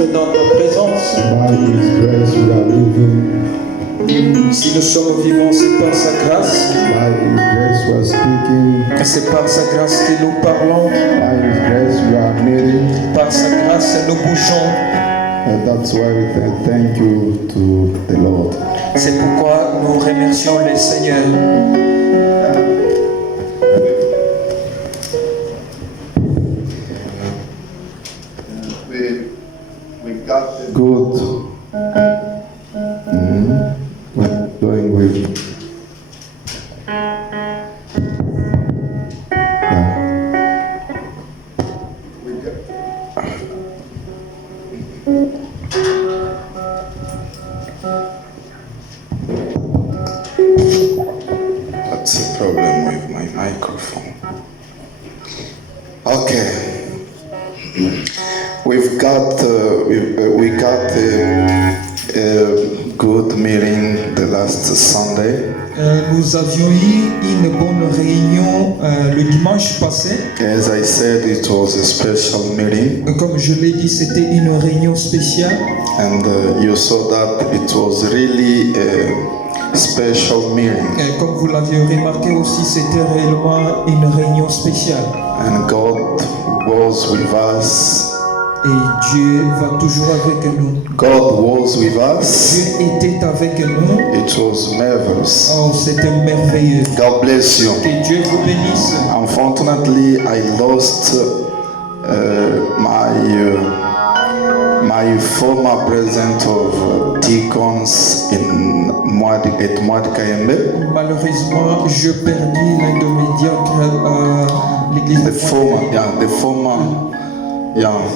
d'être dans ta présence. By His grace we are living. Si nous sommes vivants, c'est par sa grâce. By His grace we are speaking. C'est par sa grâce que nous parlons. By His grace we are meeting. Par sa grâce, nous bougeons. And that's why we say thank you to the Lord. C'est pourquoi nous remercions le Seigneur. We got the good. We're going with. That's the problem with my microphone. Okay. We got a good meeting the last Sunday. Nous avions eu une bonne réunion le dimanche passé. As I said, it was a special meeting, Comme je l'ai dit, c'était une réunion spéciale. and you saw that it was really a special meeting. Et comme vous l'aviez remarqué aussi, c'était réellement une réunion spéciale. And God was with us. Et Dieu va toujours avec nous. God was with us. Dieu était avec nous. It was marvelous. Oh, c'était merveilleux. God bless you. Que Dieu vous bénisse. Unfortunately, I lost my former president of deacons at Mwad Kayembe. Malheureusement, je perdis l'un de mes diacres à l'église de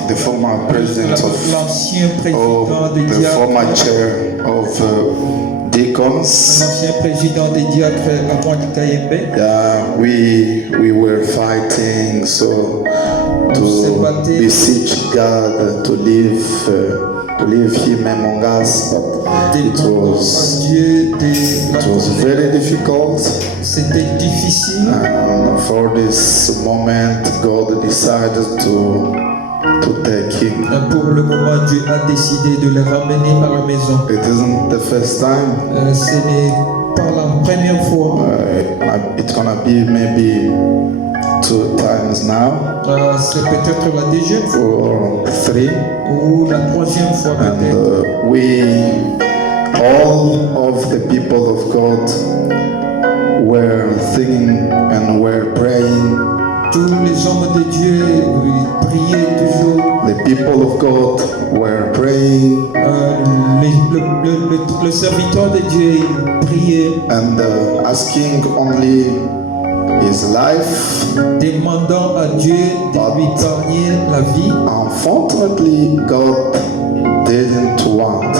The former president of l'ancien président des the former diacres. chair of deacons. L'ancien président des diacres à Mwad Kayembe. Yeah, we were fighting to beseech God to leave him among us, but it was very difficult. C'était difficile. And for this moment, God decided to take him. Pour le moment, Dieu a décidé de le ramener à la maison. It isn't the first time. Ce n'est pas la première fois. It's gonna be maybe 2 times now, C'est peut-être la deuxième fois or 3. ou la troisième fois peut-être. And all of the people of God were singing and were praying. Tous les hommes de Dieu priaient toujours. The people of God were praying Le serviteur de Dieu priait, and asking only his life. demandant à Dieu de lui épargner la vie. Unfortunately, God didn't want.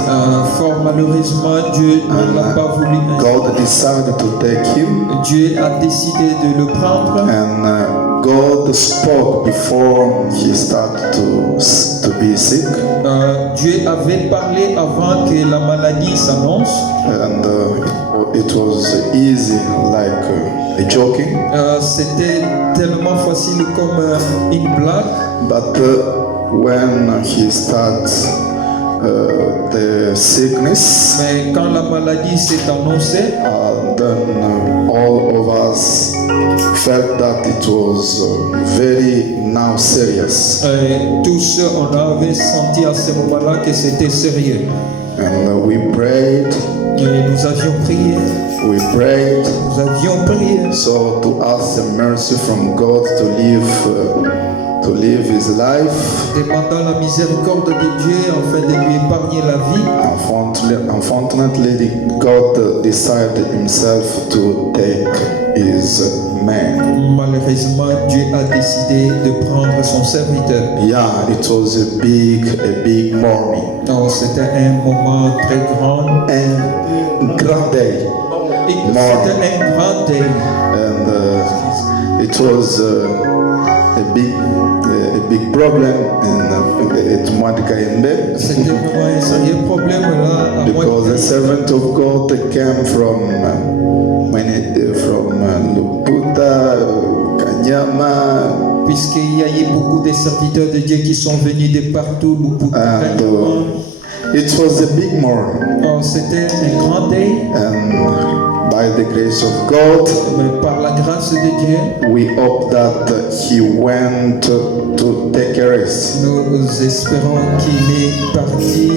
Fort malheureusement, Dieu ne l'a pas voulu ainsi. God decided to take him, Dieu a décidé de le prendre. and God spoke before he started to be sick, Dieu avait parlé avant que la maladie s'annonce. and it was easy, like joking. C'était tellement facile comme une blague. But when he starts the sickness, Mais quand la maladie s'est annoncée, then all of us felt that it was very now serious, tous on avait senti à ce moment-là que c'était sérieux. and we prayed. Et nous avions prié, We prayed nous avions prié. so to ask the mercy from God to live his life. Demandant la miséricorde de Dieu afin de lui épargner la vie. Unfortunately, God decided himself to take his man. Malheureusement, Dieu a décidé de prendre son serviteur. Yeah, it was a big morning Donc, c'était un moment très grand. and grand day, Et c'était un grand day. and it was a big problem at Mwad Kayembe, C'était vraiment un sérieux problème là à because the servant of God came from Luputa, Kanyama, puisqu'il y a eu beaucoup de serviteurs de Dieu qui sont venus de partout. And it was a big morning. C'était un grand day. And by the grace of God, Mais par la grâce de Dieu, we hope that he went to take a rest. nous espérons qu'il est parti.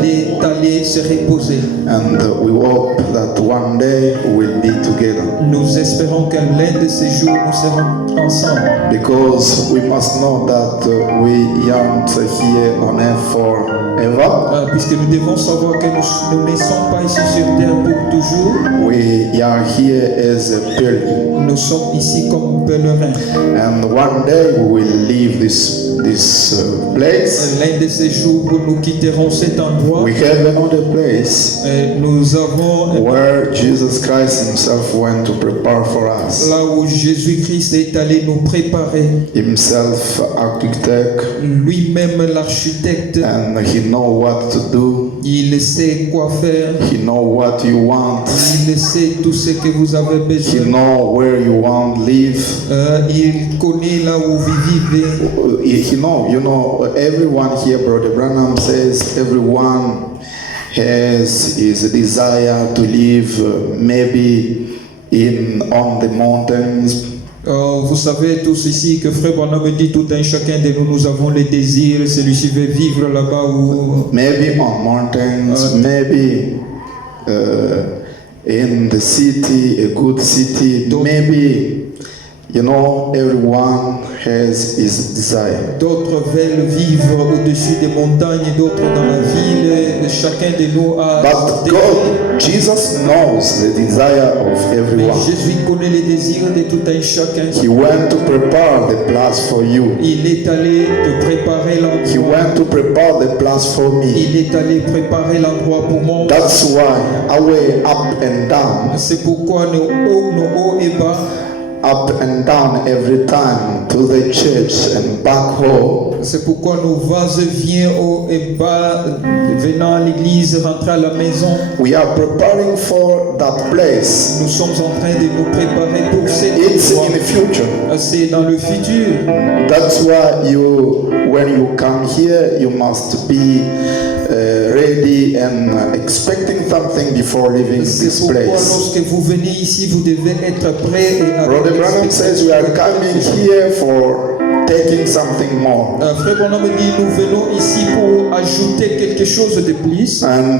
Il est allé se reposer. And we hope that one day we'll be together. Nous espérons qu'un l'un de ces jours nous serons ensemble. Because we must know that we aren't here on earth forever. Puisque nous devons savoir que nous ne sommes pas ici sur terre pour toujours. We are here as a pilgrim. Nous sommes ici comme pèlerins. And one day we will leave this place. L'un de ces jours où nous quitterons cet endroit. We have another place Nous avons where Jesus Christ himself went to prepare for us. là où Jésus-Christ est allé nous préparer. Himself architect, Lui-même l'architecte. and he know what to do. Il sait quoi faire. He know what you want. Il sait tout ce que vous avez He besoin. know where you want to live. Il connaît là où vous vivez. He know, you know, everyone here, Brother Branham says, everyone has his desire to live maybe on the mountains. Vous savez tous ici que Frère Branham dit tout un chacun de nous, nous avons le désir, celui-ci veut vivre là-bas où... Maybe on mountains, maybe in the city, a good city, maybe, you know, everyone has his desire. D'autres veulent vivre au-dessus des montagnes, d'autres dans la ville. Chacun de nous a... But God, Jesus knows the desire of Mais everyone. Jésus connaît les désirs de tout un chacun. He went to prepare the place for you. Il est allé te préparer He l'endroit. went to prepare the place for me. Il est allé préparer l'endroit pour moi. That's why our up and down, C'est pourquoi nos hauts et bas, up and down every time to the church and back home. c'est pourquoi nos vas-et-viens hauts et bas, venant à l'église, rentrer à la maison, We are preparing for that place. nous sommes en train de nous préparer pour cet It's endroit. in the future. C'est dans le futur. That's why when you come here, you must be ready and expecting something before leaving C'est this pourquoi place. lorsque vous venez ici, vous devez être prêt et avec Brother Branham says we are coming here for taking something more. Frère Branham dit, nous venons ici pour ajouter quelque chose de plus. And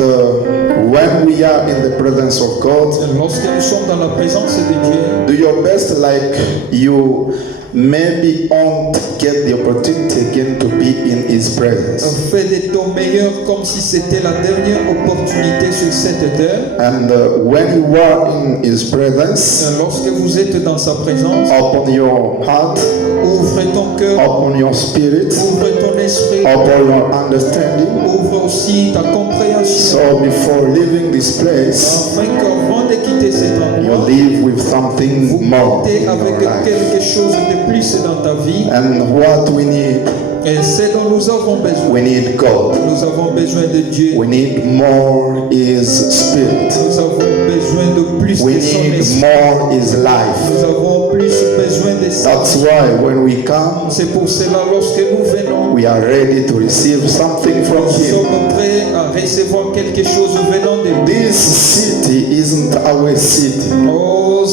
when we are in the presence of God, Lorsque nous sommes dans la présence de Dieu, do your best like you maybe won't get the opportunity again to be in His presence. fais de ton meilleur comme si c'était la dernière opportunité sur cette terre. And when you are in His presence, Lorsque vous êtes dans sa présence, open your heart, ouvre ton cœur, open your spirit, ouvre ton esprit, open your understanding. ouvre aussi ta compréhension. So before leaving this place, Afin qu'avant de quitter cet you endroit, live with something vous more partez in avec your life. quelque chose de plus dans ta vie. And what we need, Et c'est dont nous avons besoin. we need God. Nous avons besoin de Dieu. We need more His Spirit. Nous avons besoin de plus We de son need esprit. more His life. Nous avons plus besoin de ça. That's why when we come, C'est pour cela lorsque nous venons, we are ready to receive something from nous Him. sommes prêts à recevoir quelque chose venant de lui. This city isn't our city. Oh,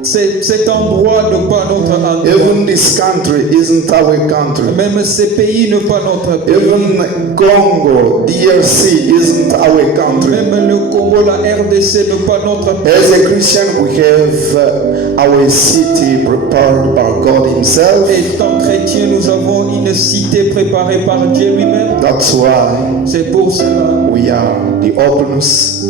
cet endroit n'est pas notre endroit. Even this country isn't our country. Même ce pays n'est pas notre pays. Even Congo, DRC isn't our country. Même le Congo, la RDC n'est pas notre pays. As a Christian, we have our city prepared by God Himself. Étant chrétien, nous avons une cité préparée par Dieu lui-même. That's why C'est pour cela. we are the openness.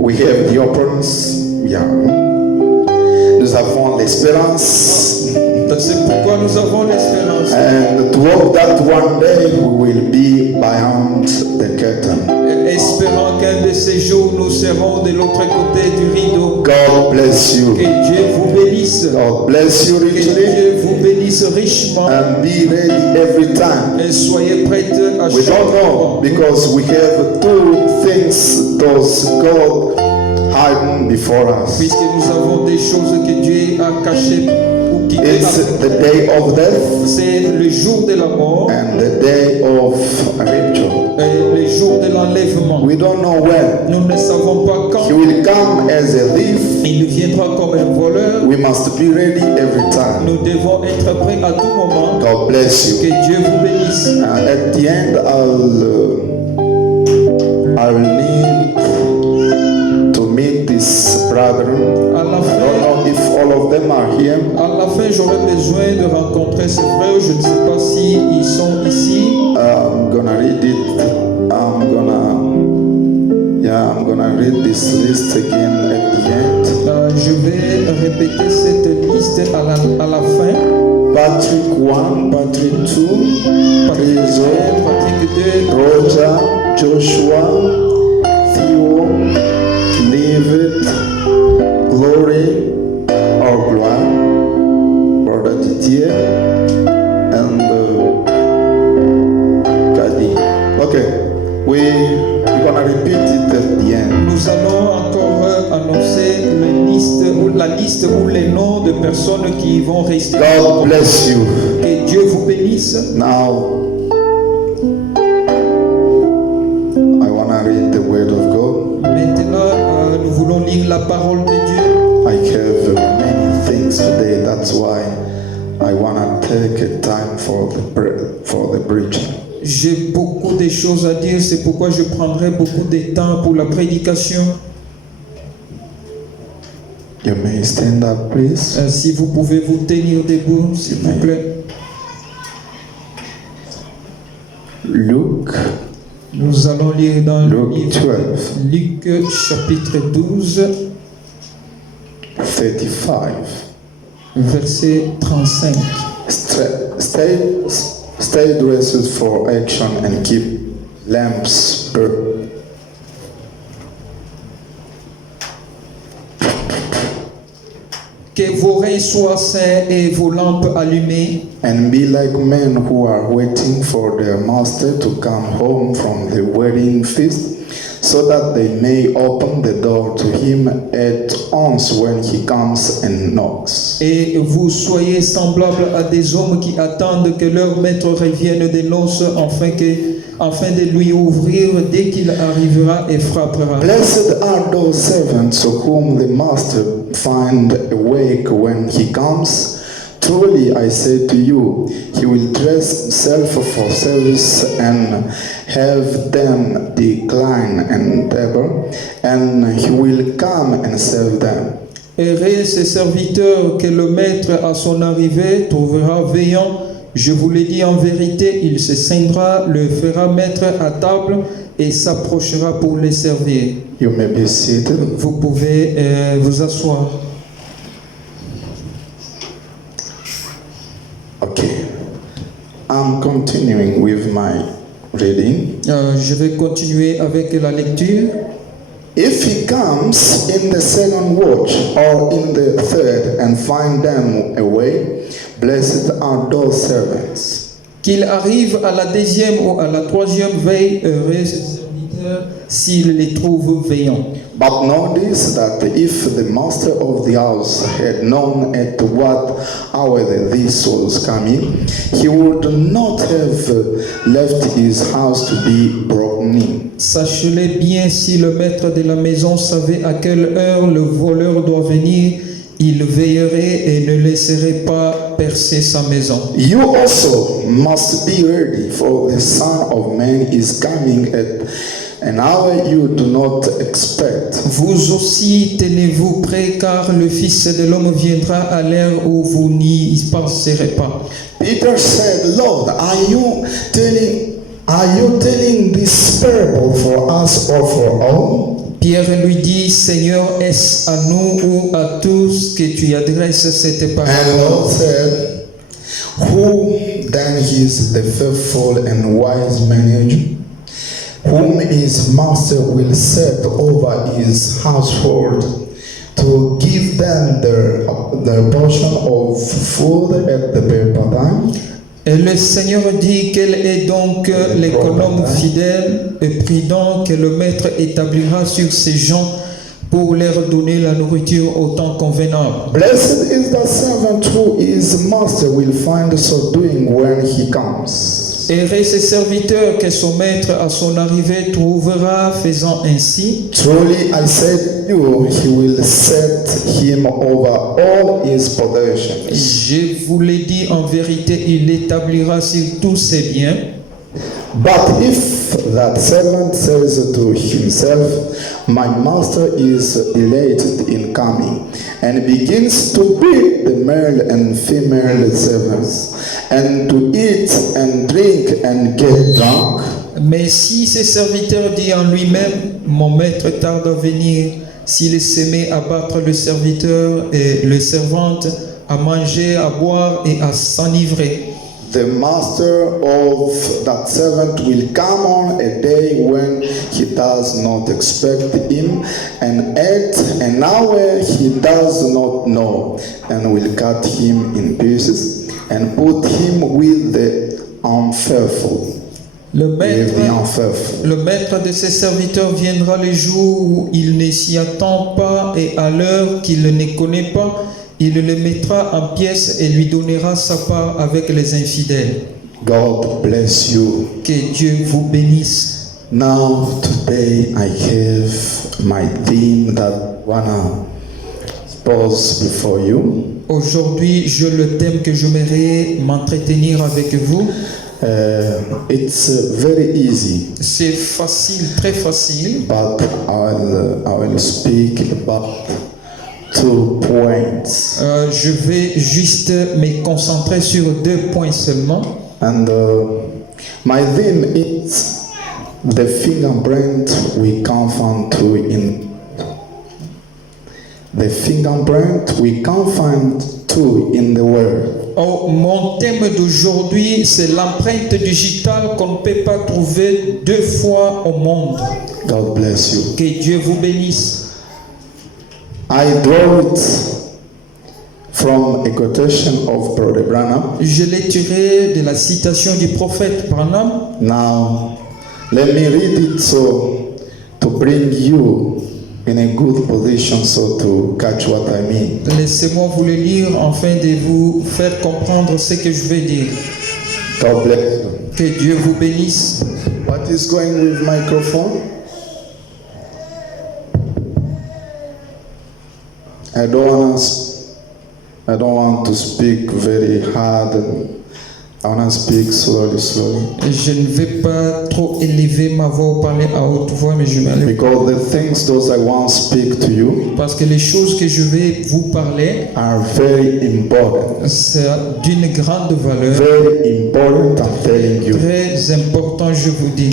We have the openness. Yeah. Nous avons l'espérance. C'est pourquoi nous avons l'espérance. And to hope that one day we will be beyond the curtain. Espérant qu'un de ces jours nous serons de l'autre côté du rideau. God bless you. Que Dieu vous bénisse. God bless you Que richly. Dieu vous bénisse richement. And be ready every time. Et soyez prêts à We chaque don't know fois. because we have two things does God hidden before us. puisque nous avons des choses que Dieu a cachées ou qui It's the day of death c'est le jour de la mort and the day of rapture. et le jour de l'enlèvement. We don't know when. Nous ne savons pas quand He will come as a thief. il viendra comme un voleur. We must be ready every time. Nous devons être prêts à tout moment. God bless you. Que Dieu vous bénisse. At the end, I'll need to meet this brother. À la I don't fin, know if all of them are here. à la fin, j'aurai besoin de rencontrer ces frères. Je ne sais pas si ils sont ici. I'm gonna read it. I'm gonna read this list again at the end. Je vais répéter cette liste à la fin. Patrick 1, Patrick 2, Patrick Rizzo, 1, Patrick 2, Roger, Joshua, Theo, David, Glory, or Gloire, Brother Didier, and Kadi. Okay, we're gonna repeat it at the end. Nous allons encore annoncer la liste ou les noms de personnes qui vont rester. God bless you. Que Dieu vous bénisse. Now, I wanna read the Word of God. Maintenant, nous voulons lire la parole de Dieu. I have many things today. That's why I wanna take a time for the preaching. J'ai beaucoup de choses à dire, c'est pourquoi je prendrai beaucoup de temps pour la prédication. You may stand up, please. Si vous pouvez vous tenir debout, s'il vous plaît. Luke, Nous allons lire dans le Luke livre 12, Luc chapitre 12, 35. verset 35. Stay dressed for action and keep lamps burning. Que vos reins soient saints et vos lampes allumées. And be like men who are waiting for their master to come home from the wedding feast, so that they may open the door to him at once when he comes and knocks. Et vous soyez semblables à des hommes qui attendent que leur maître revienne des noces afin de lui ouvrir dès qu'il arrivera et frappera. Blessed are those servants whom the master find awake when he comes. Truly I say to you, he will dress himself for service and have them decline and table, and he will come and serve them. Heureux ces serviteurs que le maître à son arrivée trouvera veillant. Je vous le dis en vérité, il se ceindra, le fera mettre à table et s'approchera pour les servir. You may be seated. Vous pouvez vous asseoir. Okay. I'm continuing with my reading. Je vais continuer avec la lecture. If he comes in the second watch or in the third and find them away, blessed are those servants. Qu'il arrive à la deuxième ou à la troisième veille, heureux ces serviteurs s'il les trouve veillants. But notice that if the master of the house had known at what hour this was coming, he would not have left his house to be broken in. Sachez-le bien, si le maître de la maison savait à quelle heure le voleur doit venir, il veillerait et ne laisserait pas percer sa maison. You also must be ready, for the Son of Man is coming at an hour you do not expect. Vous aussi tenez-vous prêts, car le Fils de l'homme viendra à l'heure où vous n'y penserez pas. Peter said, Lord, are you telling this parable for us or for all? Pierre lui dit, Seigneur, est-ce à nous ou à tous que tu adresses cette parole? And Lord said, who then is the faithful and wise manager, whom his master will set over his household, to give them their portion of food at the proper time? Et le Seigneur dit, quel est donc l'économe fidèle et prudent que le maître établira sur ses gens pour leur donner la nourriture au temps convenable. Blessed is the servant who his master will find so doing when he comes. Heureux ce serviteur que son maître à son arrivée trouvera faisant ainsi. Truly I say to you, he will set him over all his possessions. Je vous l'ai dit en vérité, il l'établira sur tous ses biens. But if that servant says to himself, my master is delayed in coming, and begins to beat the male and female servants, and to eat and drink and get drunk, Mais si ce serviteur dit en lui-même, mon maître tarde à venir, s'il se met à battre le serviteur et le servante, à manger, à boire et à s'enivrer, the master of that servant will come on a day when he does not expect him, and at an hour he does not know, and will cut him in pieces and put him with the unfaithful. le Unfaithful. maître de ses serviteurs viendra le jour où il ne s'y attend pas et à l'heure qu'il ne connaît pas, il le mettra en pièces et lui donnera sa part avec les infidèles. God bless you. Que Dieu vous bénisse. Now today I have my theme that I wanna pose before you. Aujourd'hui, le thème que j'aimerais m'entretenir avec vous, It's very easy, c'est facile, très facile, but I will speak about 2 points. Je vais juste me concentrer sur 2 points seulement. And my theme is the fingerprint we can't find to in the fingerprint we can't find to in the world. Oh, mon thème d'aujourd'hui, c'est l'empreinte digitale qu'on ne peut pas trouver 2 fois au monde. God bless you. Que Dieu vous bénisse. I draw it from a quotation of Brother Branham. Je l'ai tiré de la citation du prophète Branham. Now, let me read it so to bring you in a good position so to catch what I mean. Laissez-moi vous le lire afin de vous faire comprendre ce que je vais dire. God bless you. Que Dieu vous bénisse. What is going with microphone? I don't want to speak very hard. I want to speak slowly. Je ne vais pas trop élever ma voix ou parler à haute voix, mais je vais aller. Because the things those I want to speak to you Parce que les choses que je vais vous parler, are very important. c'est d'une grande valeur. Very important, I'm telling you. Très important, je vous dis.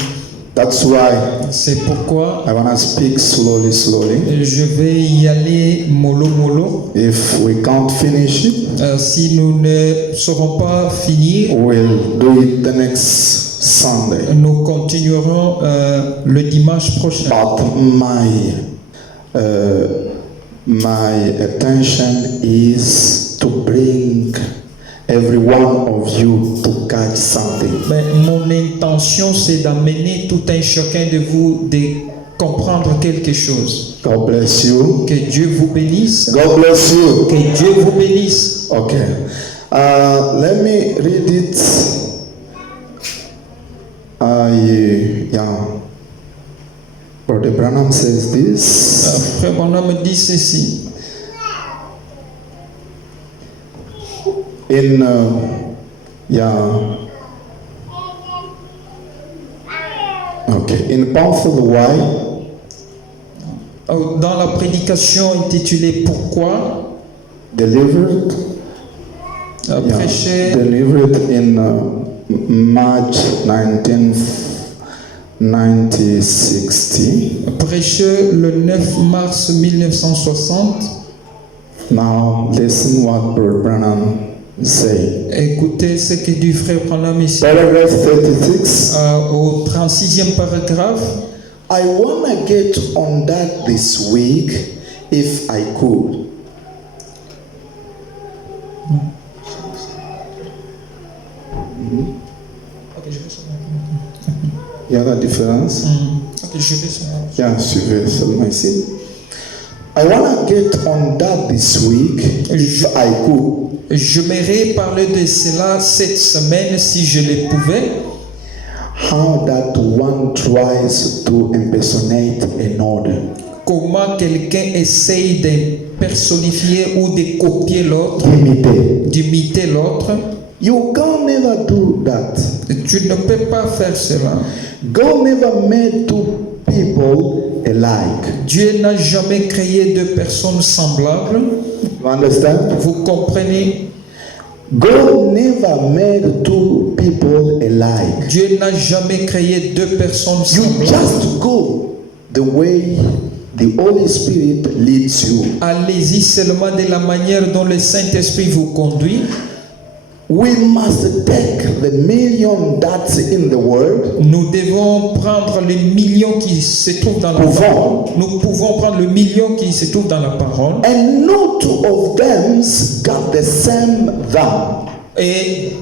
That's why C'est pourquoi I want to speak slowly. je vais y aller mollo. If we can't finish it, Si nous ne saurons pas finir, we'll do it the next Sunday. nous continuerons le dimanche prochain. But my attention is to bring every one of you to catch something. Mais mon intention, c'est d'amener tout un chacun de vous de comprendre quelque chose. God bless you. Que Dieu vous bénisse. God bless you. Que Dieu vous bénisse. Okay. Let me read it. Brother Branham says this. Frère Branham dit ceci. In Powerful Why, Dans la prédication intitulée Pourquoi, delivered in March 1960. prêché le 9 mars 1960. Now listen what Brother Branham say. Écoutez ce que dit frère Branham ici. Paragraph 36. Au 36e paragraphe. I want to get on that this week if I could. Il y a la différence. Je vais Suivez seulement ici. I want to get on that this week, if I could. J'aimerais parler de cela cette semaine si je le pouvais. How that one tries to impersonate another. Comment quelqu'un essaye de personnifier ou de copier l'autre, Imiter. d'imiter l'autre. You can never do that. Tu ne peux pas faire cela. God never made two people alike. Dieu n'a jamais créé deux personnes semblables. You understand? Vous comprenez? God never made two people alike. Dieu n'a jamais créé deux personnes You semblables. just go the way the Holy Spirit leads you. Allez-y seulement de la manière dont le Saint-Esprit vous conduit. We must take the million that's in the world. Nous devons prendre les millions qui se trouvent dans la Pouvons. parole. Nous pouvons prendre le million qui se trouve dans la parole. And no two of them got the same thumb. Et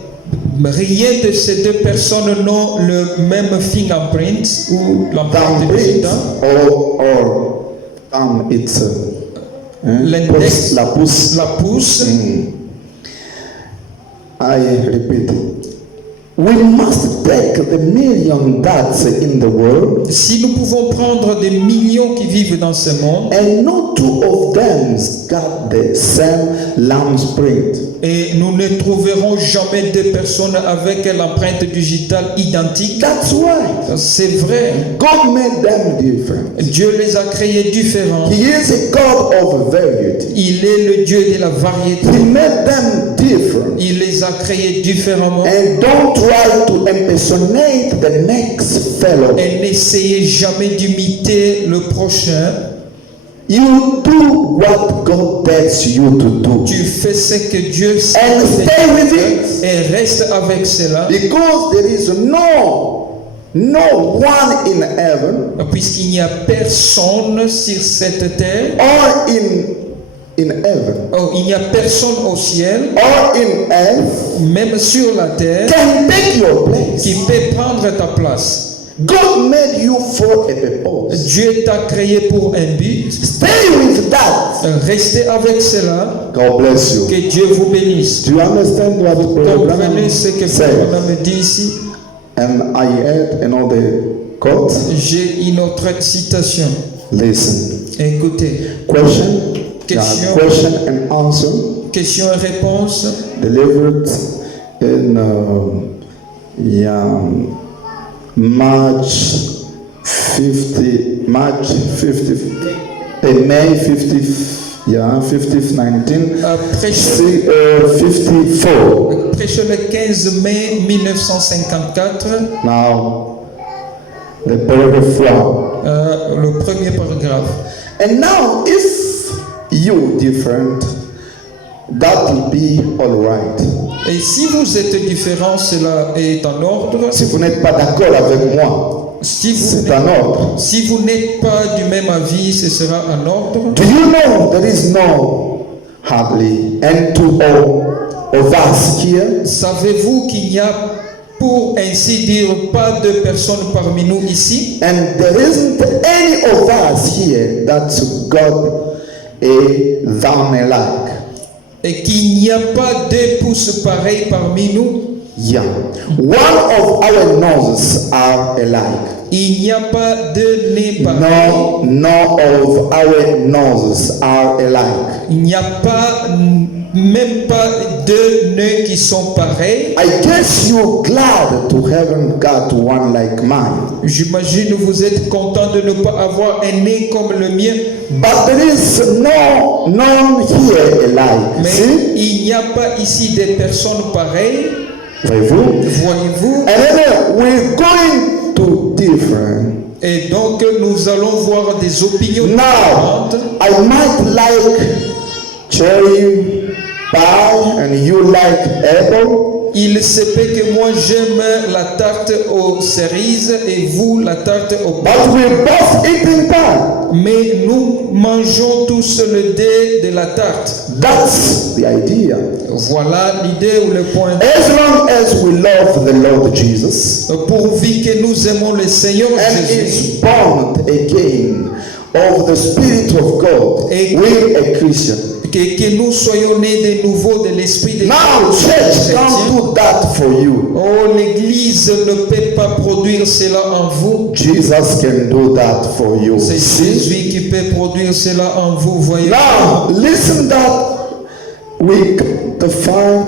rien de ces deux personnes n'ont le même fingerprint ou l'empreinte Thumb print digitale. or thumb it's L'index, la pouce. la pouce. I repeat it. We must take the million that's in the world, Si nous pouvons prendre des millions qui vivent dans ce monde and no two of them got the same lamb's print. et nous ne trouverons jamais deux personnes avec l'empreinte digitale identique, That's why c'est vrai. God made them different. Dieu les a créés différents. He is a God of variety. Il est le Dieu de la variété. He made them different. Il les a créés différemment. And don't try to impersonate the next fellow. Et n'essayez jamais d'imiter le prochain. You do what God tells you to do. Tu fais ce que Dieu sait And de stay faire with it. et reste avec cela. Because there is no one in heaven Puisqu'il n'y a personne sur cette terre, or in heaven il n'y a personne au ciel, or in earth même sur la terre, can take your place. qui peut prendre ta place. God made you for a purpose. Dieu t'a créé pour un but. Stay with that. Restez avec cela. God bless you. Que Dieu vous bénisse. Do you understand what the program Comprenez ce que says? Madame dit ici. And I add another quote. J'ai une autre citation. Listen. Écoutez. Question. Question. Question and answer Question et réponse. delivered in March 50, May 50, 19, Prêché 54. prêché le 15 mai 1954. Now, the paragraph 1. Le premier paragraphe. And now, if you different, that will be all right. Et si vous êtes différent, cela est en ordre. Si vous n'êtes pas d'accord avec moi, Si c'est vous en ordre. Si vous n'êtes pas du même avis, ce sera en ordre. Do you know there is no hardly end to all of us here? Savez-vous qu'il n'y a, pour ainsi dire, pas de personnes parmi nous ici? And there isn't any of us here that's got a thumb alike. Et qu'il n'y a pas deux pouces pareils parmi nous? Yeah. One of our noses are alike. Il n'y a pas de nez pareils. No of our noses are alike. Il n'y a pas, même pas deux nez qui sont pareils. I guess you're glad to haven't got one like mine. J'imagine vous êtes content de ne pas avoir un nez comme le mien. But there is none here alike. Mais See? il n'y a pas ici des personnes pareilles. Voyez-vous? Voyez-vous? And then we're going to different. Et donc nous allons voir des opinions Now, différentes. I might like cherry pie and you like apple. Il se peut que moi j'aime la tarte aux cerises et vous la tarte aux But pommes. we're both eating pie. Mais nous mangeons tous le dé de la tarte. That's the idea. Voilà l'idée ou le point. As long as we love the Lord Jesus Pourvu que nous aimons le Seigneur and Jésus is born again of of the Spirit of God, Et- we're a Christian. que nous soyons nés de nouveau de l'Esprit de Now, Dieu. church can't do that for you. Oh, l'Église ne peut pas produire cela en vous. Jesus can do that for you. C'est See? Jésus qui peut produire cela en vous, voyez. Now, listen that we to find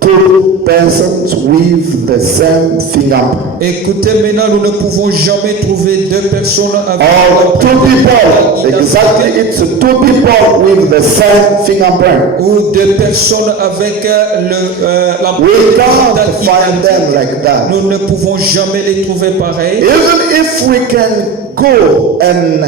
two persons with the same fingerprint. Écoutez, maintenant, nous ne pouvons jamais trouver deux personnes avec Or two people, identité. exactly, it's two people with the same fingerprint. Ou deux personnes avec la We can't find them like that. Nous ne pouvons jamais les trouver pareils. Even if we can go and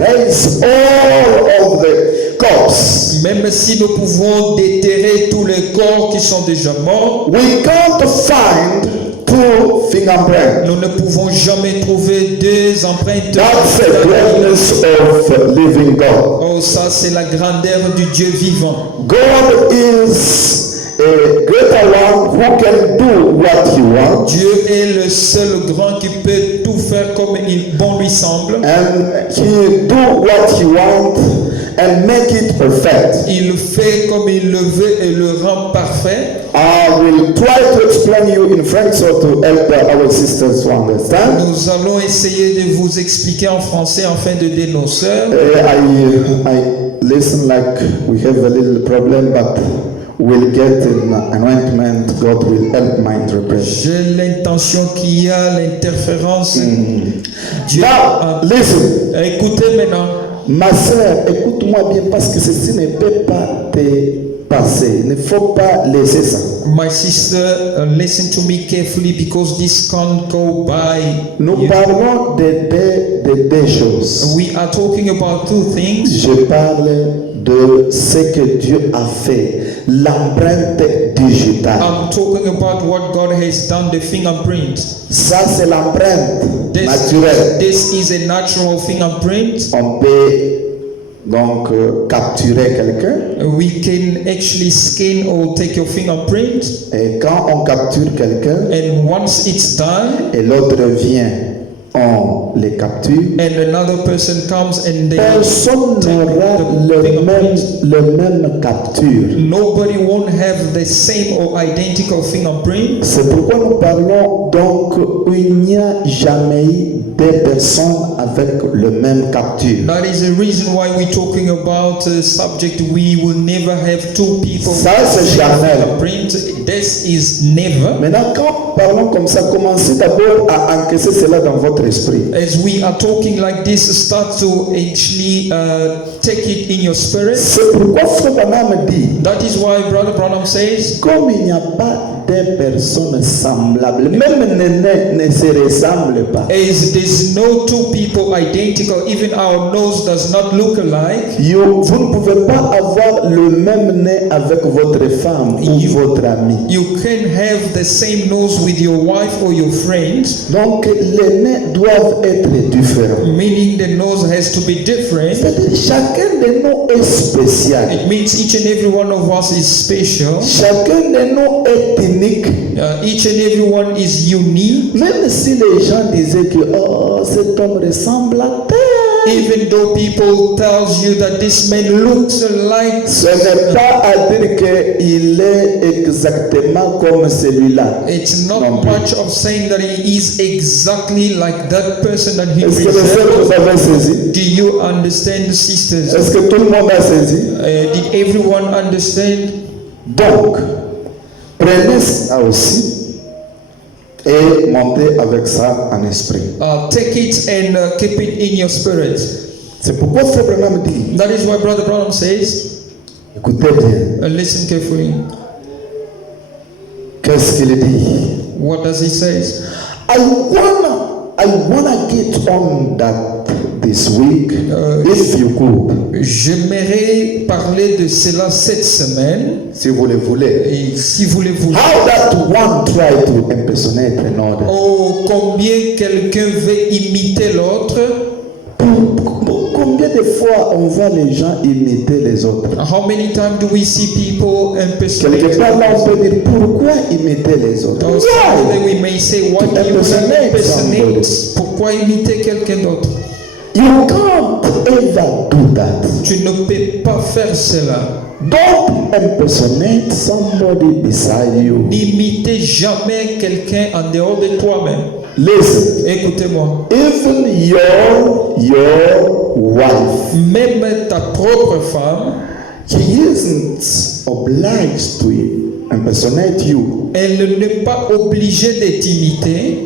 raise all of the corpses, Même si nous pouvons déterrer tous les corps qui sont déjà morts, we can't find two fingerprints. nous ne pouvons jamais trouver deux empreintes. That's the greatness of living God. Oh, ça c'est la grandeur du Dieu vivant. God is a greater one who can do what he wants, Dieu est le seul grand qui peut tout faire comme il bon lui semble. and he do what he wants and make it perfect. Il fait comme il le veut et le rend parfait. I will try to explain you in French so to help our sisters to understand. Nous allons essayer de vous expliquer en français afin d'aider nos sœurs. I listen like we have a little problem, but we'll get an anointment. God will help my interpretation. J'ai l'intention qu'il y a l'interférence. Dieu Now, listen. Écoutez maintenant. Ma sœur, écoute-moi bien parce que ceci ne peut pas te passer. Il ne faut pas laisser ça. My sister, listen to me carefully because this can't go by. Nous you. parlons de deux choses. We are talking about two things. Je parle de ce que Dieu a fait, l'empreinte digitale. I'm talking about what God has done, the fingerprint. Ça, c'est l'empreinte naturelle. This is a natural fingerprint. On peut donc capturer quelqu'un. We can actually scan or take your fingerprint, Et quand on capture quelqu'un and once it's done, et l'autre vient, on les capture. and another person comes and they Personne n'aura le même capture. nobody won't have the same or identical fingerprint. C'est pourquoi nous parlons donc, il n'y a jamais eu deux personnes avec le même capture. That is the reason why we're talking about a subject. We will never have two people Ça, with the c'est same jamais. fingerprint. This is never. Maintenant, quand nous parlons comme ça, commencez d'abord à encaisser cela dans votre esprit. As we are talking like this, start to actually take it in your spirit. C'est pourquoi Frère Branham dit, That is why Brother Branham says, comme il n'y a pas de personnes semblables, même ne se ressemblent pas. as there's no two people identical, even our nose does not look alike. Vous ne pouvez pas avoir le même nez avec votre femme ou votre ami. You can have the same nose with your wife or your friend, Donc les nez doivent être différents. meaning the nose has to be different. C'est-à-dire chacun de nous est spécial. It means each and every one of us is special. Chacun de nous est unique. Each and every one is unique. Même si les gens disaient que oh, cet homme ressemble à tel. Even though people tells you that this man looks like, Ce n'est pas à dire qu'il est exactement comme celui-là. it's not Non plus. much of saying that he is exactly like that person that he Est-ce que les sœurs vous resembles. avez saisi? Do you understand, sisters? Est-ce que tout le monde a saisi? Did everyone understand? Donc, prenez ça aussi et montez avec ça en esprit. Take it and keep it in your spirit. C'est pourquoi Frère Branham dit, That is why Brother Branham says, écoutez bien, listen carefully. qu'est-ce qu'il dit? What does he say? I wanna get on that this week, if you could, J'aimerais parler de cela cette semaine. si vous le voulez. Et si vous le voulez. How that one try to impersonate another. Oh, combien quelqu'un veut imiter l'autre. Combien de fois on voit les gens imiter les autres? How many times do we see people impersonate? Quelque part là, on peut dire pourquoi imiter les autres? Or something we may say, why do you Impersonate impersonate? somebody. Pourquoi imiter quelqu'un d'autre? You can't ever do that. Tu ne peux pas faire cela. Don't impersonate somebody beside you. N'imitez jamais quelqu'un en dehors de toi-même. Listen, Écoutez-moi. even your wife, Même ta propre femme, he isn't obliged to impersonate you. elle n'est pas obligée de t'imiter.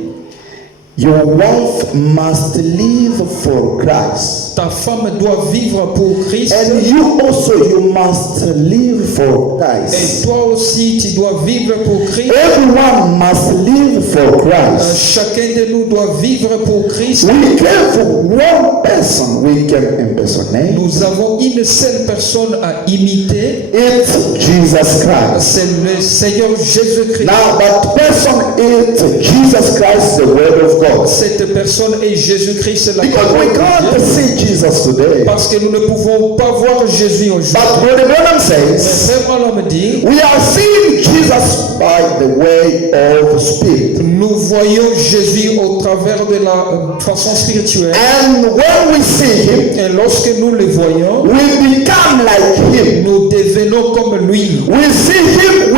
Your wife must live for Christ. Ta femme doit vivre pour Christ. And you also, you must live for Et Christ. toi aussi, tu dois vivre pour Christ. Everyone must live for Christ. Chacun de nous doit vivre pour Christ. We have one person we can impersonate. Nous avons une seule personne à imiter. It's Jesus Christ. C'est le Seigneur Jésus-Christ. Now that person is Jesus Christ, the Word of God. Cette personne est Jésus-Christ, la Because we parole de can't Dieu. see Jesus today. Parce que nous ne pouvons pas voir Jésus aujourd'hui. But Brother Branham Mais says, Frère Branham dit, we are seeing Jesus by the way of spirit. nous voyons Jésus au travers de la façon spirituelle. And when we see him, Et lorsque nous le voyons, we become like him. nous devenons comme lui. We see him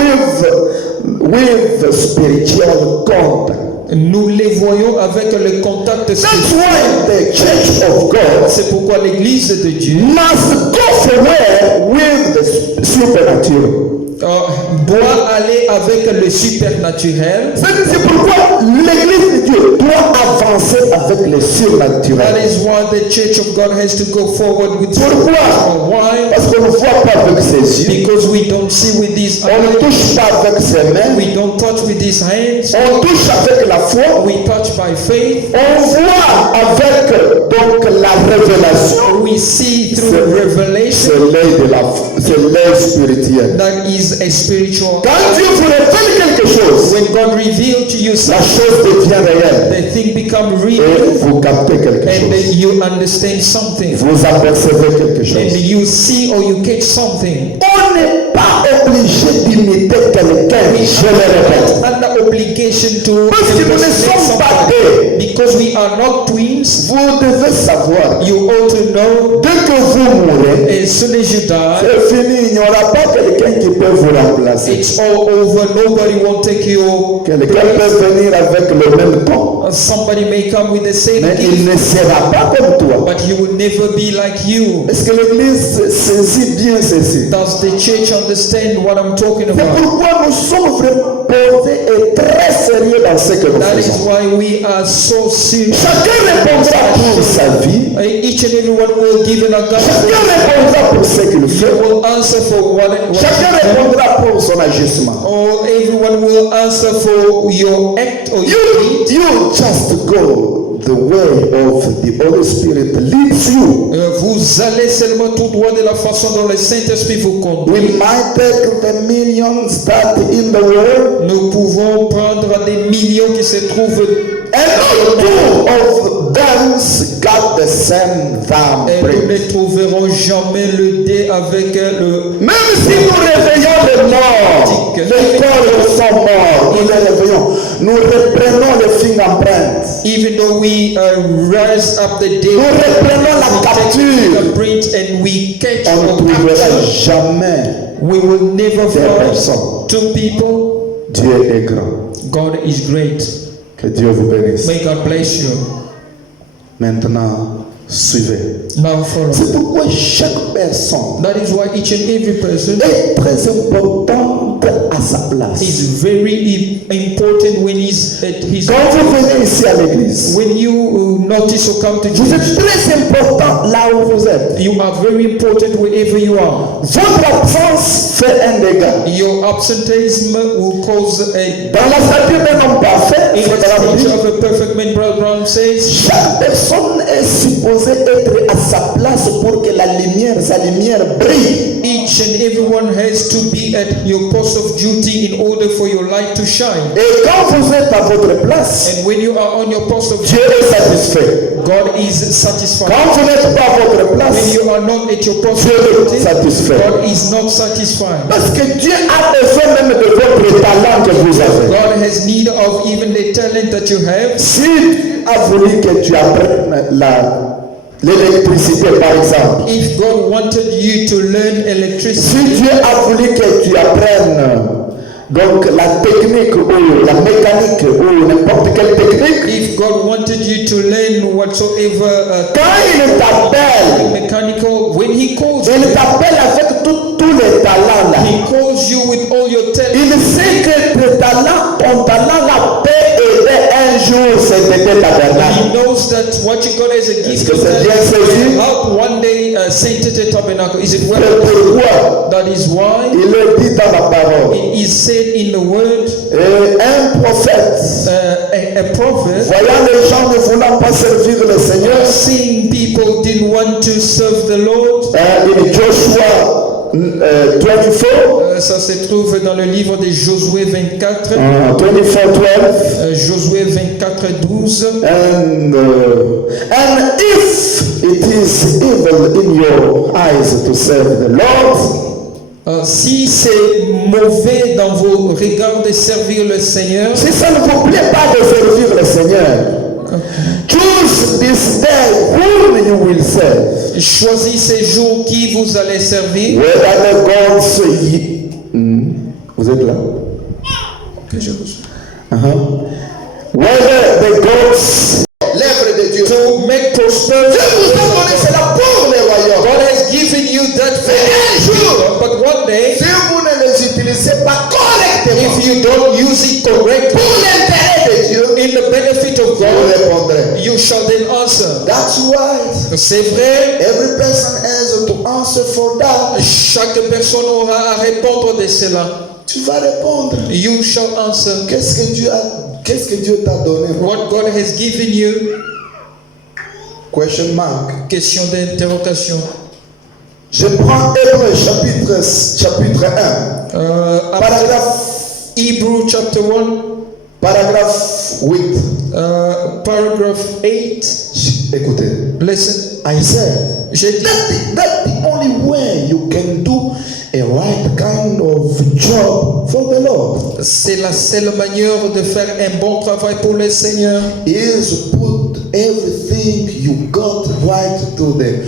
with spiritual contact. Nous les voyons avec le contact That's spirituel. why the church of God C'est pourquoi l'Église de Dieu must go somewhere with the supernatural. doit aller avec le supernaturel. C'est pourquoi l'Église de Dieu doit avancer avec le That surnaturel. is why the Church of God has to go forward with Pourquoi? supernatural. Why? Parce qu'on ne voit pas avec ses yeux, Because we don't see with these on ne eyes, touche pas avec ses mains, we don't touch with these hands, on touche avec la foi, we touch by faith, on voit avec donc la révélation. we see through revelation. C'est l'œil spirituel. That is a spiritual. Quand Dieu vous révèle quelque chose, When God revealed to you la something, chose devient réelle the thing become real, et vous captez quelque and then chose. you understand something, Vous apercevez quelque and chose. you see or you catch something. On n'est pas obligé d'imiter quelqu'un, je le répète. Under obligation to Parce que nous ne impersonate sommes pas somebody. Because we are not twins, Vous devez savoir, you ought to know dès que vous mourrez, as soon as you die, c'est fini, il n'y aura pas quelqu'un qui peut vous remplacer. it's all over. Nobody will take your Quelqu'un place. peut venir avec le même ton, Somebody may come with the same mais il gift, ne sera pas comme toi. but he will never be like you. Est-ce que l'Église saisit bien ceci? Does the church understand what I'm talking C'est about? pourquoi nous sommes vraiment posés et très sérieux dans ce que nous That is faisons. why we are so serious. Chacun répondra pour sa vie. Each and everyone will give an account. Chacun répondra pour ce qu'il You fait. will answer for what Chacun you do. répondra pour son agissement. Or everyone will answer for your act or your deed. You just go the way of the Holy Spirit leads you. Vous allez seulement tout droit de la façon dont le Saint-Esprit vous conduit. We might take the millions that in the world, Nous pouvons prendre des millions qui se trouvent and not two of them got the same damn et nous brain. ne trouverons jamais le dé avec le. Même si nous réveillons les morts, les corps sont morts, nous les réveillons, nous reprenons les fingerprints, Even though we rise up the day, nous reprenons la capture, the print and we catch on or ne trouvera capture, jamais. we will never Des find personnes. two people. Dieu est grand. God is great. Que Dieu vous bénisse. May God bless you. Maintenant, suivez. Now follow. C'est pourquoi chaque personne That is why each and every person est très importante à sa place. is very important when he's at his. Quand vous venez ici à l'église, When you notice or come to vous church, êtes très important là où vous êtes. you are very important wherever you are. Votre absence fait un dégât. Your absenteeism will cause a. Dans la stature d'un homme parfait, In the frère Branham dit, stature of a perfect man, Brother Brown says, chaque personne est supposée être à sa place pour que sa lumière brille. each and everyone has to be at your post of duty in order for your light to shine. Et quand vous êtes à votre place, And when you are on your post of Dieu duty, est satisfait. God is satisfied. Quand vous n'êtes pas à votre When place, you are not at your post Dieu of est duty, satisfait. God is not satisfied. Parce que Dieu a besoin même de votre talent que vous avez. God has need of even the talent that you have. Si Dieu a voulu que tu apprennes la l'électricité, par exemple. If God wanted you to learn Si electricity, Dieu a voulu que tu apprennes donc la technique ou la mécanique ou n'importe quelle technique, if God wanted you to learn whatsoever quand il t'appelle, mechanical, when He calls il you, t'appelle avec tous les talents là. He calls you with all your talent. Il sait que ton talent là peut aider un jour cet été tabernacle. He knows that what you got as a gift que c'est that bien saisi? will help one day Saint Tabernacle. Is it C'est well? pourquoi That is why il le dit dans la parole. it is said in the word, Et un prophète, a prophet, voyant les gens ne voulant pas servir le Seigneur, seeing people didn't want to serve the Lord. in Joshua 24, Ça se trouve dans le livre de Josué 24. 24:12, Josué 24, 12. and if it is evil in your eyes to serve the Lord, Si c'est mauvais dans vos regards de servir le Seigneur, si ça ne vous plaît pas de servir le Seigneur, choose this day whom you will serve. choisissez jours qui vous allez servir. Whether the gods, vous êtes là? Whether the gods, l'œuvre de Dieu. To make prosperity. Dieu vous a donné cela pour les royaumes. God has given you that favor, but one day, Si vous ne les utilisez pas correctement, if you don't use it correctly pour l'intérêt de Dieu, in the benefit of vous God, répondrez. you shall then answer. That's why C'est vrai, every person has to answer for that. chaque personne aura à répondre de cela. Tu vas répondre. You shall answer. Qu'est-ce que Dieu t'a donné? What God has given you. Question mark. Question d'interrogation. Je prends Hébreu chapitre 1. Paragraphe Hebrew chapter 1, paragraphe 8. paragraph 8. Écoutez. Listen. I said, J'ai dit, that's the only way you can do a right kind of job for the Lord. c'est la seule manière de faire un bon travail pour le Seigneur. Is put everything you got right to the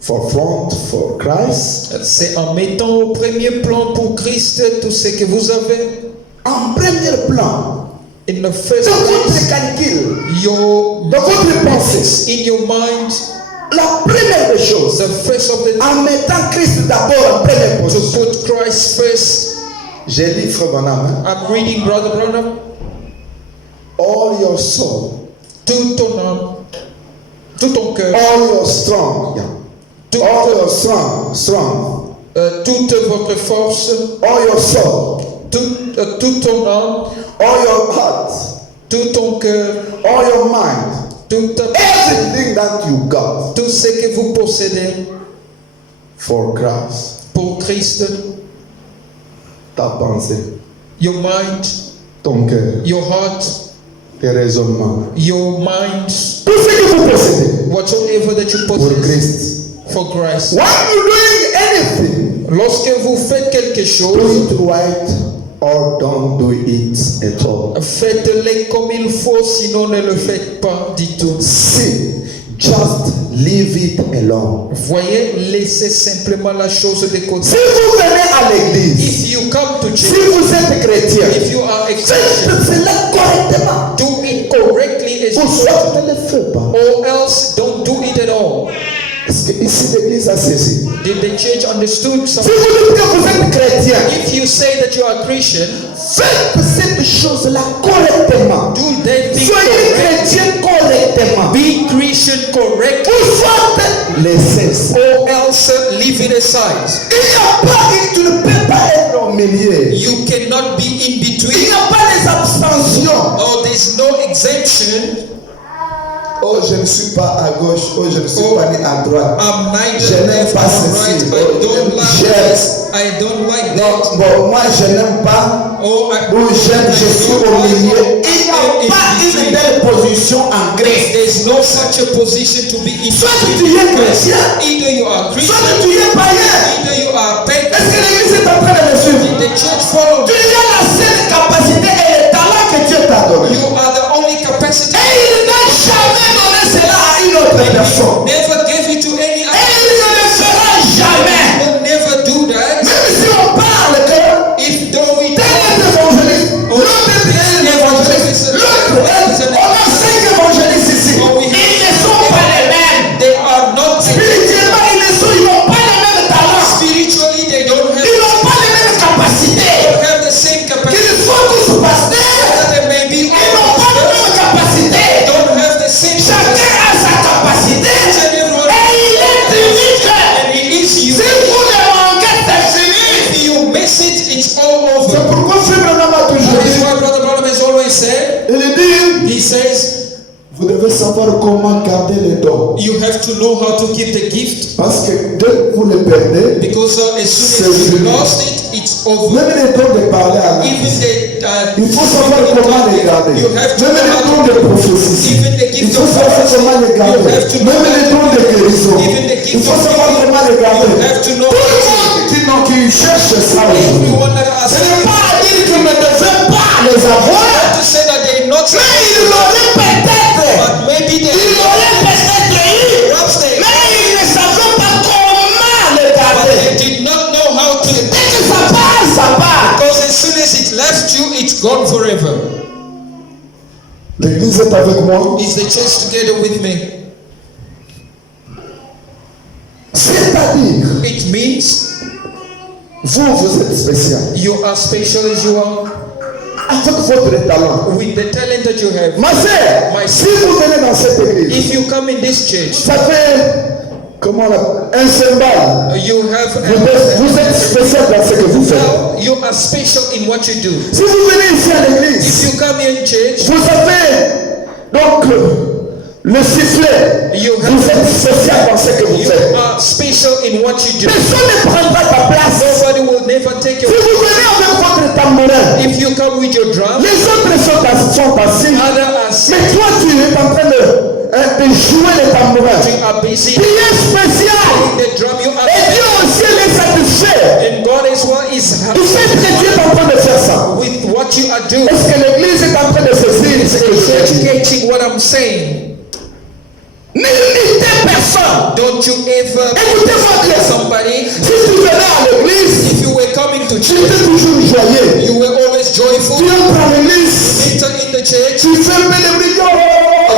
forefront for Christ. C'est en mettant au premier plan pour Christ tout ce que vous avez. En premier plan, In the first dans votre place, calcul, your dans votre pensée, in your mind, la première des choses, the first of the en mettant Christ d'abord en première to position. put Christ first. J'ai lu Frère Branham, hein? I'm reading Brother Branham. All your soul, Tout ton âme, tout ton cœur, all your strong, tout, all your strong, toute votre force, all your soul, tout ton âme, all your heart, tout ton cœur, all your mind, tout, everything that you got tout ce que vous possédez for Christ. pour Christ, Ta pensée, your mind, ton cœur, your heart, tes raisonnements, your mind, tout ce que vous possédez whatsoever that you pour possess Christ. for Christ. When you're doing anything, Lorsque vous faites quelque do chose, it right or don't do it at all. faites-le comme il faut, sinon ne le faites pas du tout. See, just leave it alone. Voyez, laissez simplement la chose de côté. Si vous venez à l'église, If you come to si church, vous êtes chrétien, if you are a Christian, faites cela correctement. do it correctly as Ou you soit ne le faites pas. or else don't do it at all. Est-ce que ici l'église a saisi? Did the church understood Si something? vous dites que vous êtes chrétien, If you say that you are a Christian, faites cette chose-là correctement. do that thing Soyez correct. chrétien correctement. Be Christian correct, Ou soit laissez. or else leave it aside. Il n'y a pas, tu ne peux pas être au milieu. You cannot be in Il n'y between, a pas des abstentions. or there's no exemption. Oh, je ne suis pas à gauche. Oh, je ne suis pas ni à droite. I'm Je neither n'aime left pas nor ceci. right. I don't like J'aime. I don't like Non, that. bon, moi je n'aime pas. Oh, I, Ou j'aime, je suis au milieu. Il n'y a pas une belle position en Christ. There's no such a position to be in Soit tu between. es chrétien, Either you are soit Christian, tu es païen. either you are Est-ce pagan. que l'église est en train de me suivre? The church follow. Tu as la seule capacité et le talent que Dieu t'a donné. You are the only capacity. Et il n'a jamais donné cela à une autre d'autres personnes. Never gave it to any Et other. il ne le fera jamais. Will never do that. Même si on parle que If though we tel est évangéliste, l'autre est évangéliste, l'autre est... On a 5 évangélistes ici. Ils ne sont pas les mêmes. they are not Spirituellement, ils n'ont pas les mêmes talents. spiritually, they don't have, Ils n'ont pas les mêmes capacités. the same capacity. Qu'ils soient tous pasteurs, They may be ils n'ont pas les mêmes capacités. don't have the same Chacun a sa capacité et il est unique. and he is Si you. vous le manquez, c'est fini. If you miss it, it's all C'est over. pourquoi Frère Branham a toujours That is dit, why Brother Branham has always said, il dit, he says, vous devez savoir comment garder les dons. you have to know how to keep the gift, Parce que dès que vous les perdez, because as soon as you lost it, it's over. même les dons de parler à la Even il faut savoir comment les garder. you have to Même les dons de prophétie. even the Il gift faut of savoir prophecy, comment les garder. you have to know Même les dons de guérison. even the Il gift faut of savoir healing, comment les garder. you have to know Tout le monde qui cherche ça aujourd'hui. everyone that has Ce n'est pas à dire qu'ils ne devaient pas les avoir, to say that they not mais ils l'auraient peut-être. but maybe they Ils l'auraient peut-être eu, perhaps they mais ils ne savaient pas comment les but garder. they did not know how to, Dès que ça part, ça part. because as soon as it left you, it's gone forever. L'église est avec moi. Is the church together with me? C'est-à-dire, It means vous êtes spécial. you are special as you are Avec votre talent. with the talent that you have. Ma sœur, si vous venez dans cette église, If you come in this church, ça fait, comment on appelle, un symbole. you have Vous êtes spécial dans ce que vous faites. now you are special in what you do. Si vous venez ici à l'église, If you come here in church, vous avez donc le sifflet. you Vous êtes have spécial dans ce que vous you faites. are special in what you do. Personne ne prendra ta place. Nobody will never take Si your. vous venez avec votre tambourin, If you come with your drum, les autres sont assis. other are Mais sitting, toi, tu es en train de jouer le tambourin. you are busy. Tu es spécial. In the drum, you are. Et Dieu aussi est satisfait. And God is what is Du fait que Dieu est en train de faire ça. with what you are doing. Est-ce que l'église est en train de saisir ce que je Church dis? catching what I'm saying. N'imitez personne. Don't you ever Écoutez-moi bien. somebody. Si tu venais à l'église, If you were coming to tu church, étais toujours joyeux. you were always Tu joyful. entres à l'église, Enter in the church, tu fais un peu de brillant.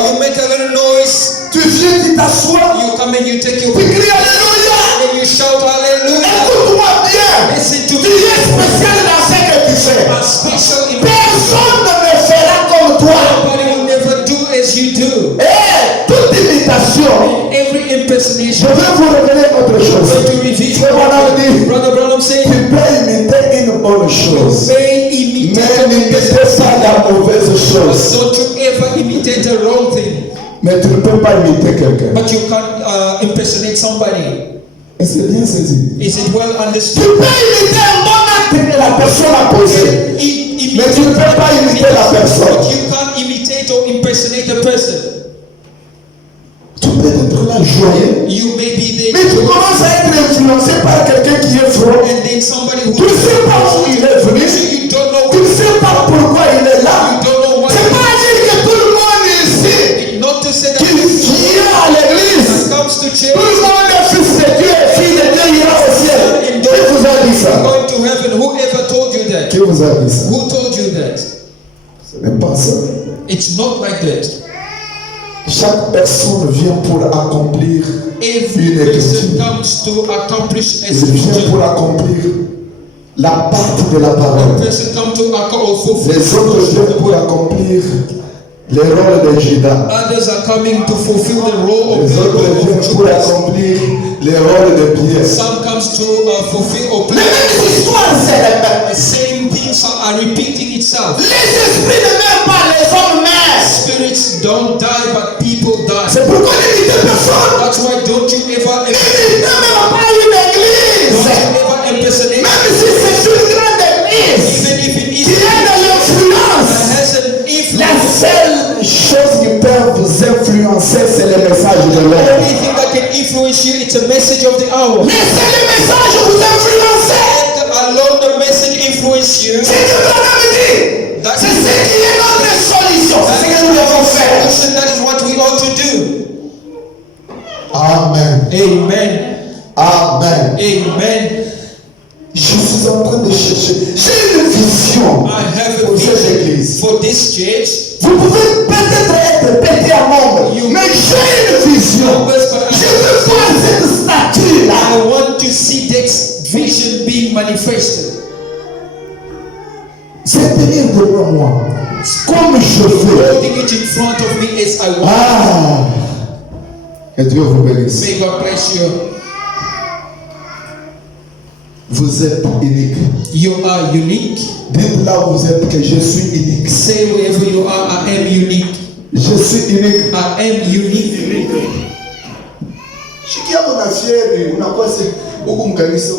you make a little noise. Tu viens, tu t'assois, You come and you take your tu cries Alléluia. and you shout hallelujah. Écoute-moi bien. Listen to Tu me. es spécial dans ce que tu fais. You are special in Personne ne me fera comme toi. nobody will never do as you do. Et toute imitation. Every Je impersonation. vais vous révéler autre chose. But to reveal Frère Branham dit, Brother Branham said, tu peux imiter une bonne chose. may imitate Mais a n'imitez pas la mauvaise chose. Don't you ever imitate the wrong thing. Mais tu ne peux pas imiter quelqu'un. But you can't impersonate somebody. Et c'est bien saisi. Is it well Tu understood? peux imiter un bon acte que la personne a posé. Mais tu ne peux pas imiter la personne. But you can't imitate or impersonate the person. Tu peux être là joyeux. You may be there, Mais tu commences à être influencé par quelqu'un qui est froid. and then somebody Tu who ne sais pas où il est venu. you don't know Tu ne sais pas pourquoi il est là. you don't know why. C'est pas dire que tout le monde ici Not to say that qui vient à l'église. comes to Tout church le monde est fils de Dieu et fille de Dieu ira au ciel. Qui vous a dit ça? going to heaven. Whoever told you that? Qui vous a dit ça? Who told you that? Ce n'est pas ça. It's not like that. Chaque personne vient pour accomplir Every une person écriture. comes to accomplish a Il vient pour accomplir la partie de la parole. person come to fulfill. Les autres viennent pour accomplir les rôles de Judas. Others are coming to fulfill the role Les autres viennent of pour Judas. accomplir les rôles de Pierre. Some comes to fulfill or Les play. mêmes histoires se répètent. The same things are repeating itself. Les esprits ne meurent pas, les hommes meurent. Spirits don't die, but people die. C'est pourquoi n'imitez personne. That's why don't you ever N'imitez même pas une église. impersonate, Même si c'est une grande église even if it qui is a de l'influence. has an La influence. seule chose qui peut vous influencer, c'est le message de The l'heure. only thing that can influence you, it's a message of the hour. Laissez le message vous influencer. Let alone the message influence you. C'est ce qu'on a dit. C'est ce qui est notre solution. C'est ce que nous devons faire. Listen, that is what we ought to do. Amen. Amen. Amen. Je suis en train de chercher. J'ai une vision I have a pour cette vision église. for this church. Vous pouvez peut-être être pété à monde, mais j'ai une vision. Je veux voir cette statue-là. I want to see this vision being manifested. C'est tenir devant moi. Comme je veux. Holding it in front of me as I want. Ah! Que Dieu vous bénisse. May God bless you. Vous êtes unique. You are unique. Dites là où vous êtes que je suis unique. Say wherever you are, I am unique. Je suis unique. I am unique. Shikia kuna fieri unakuwa se huku mkanisa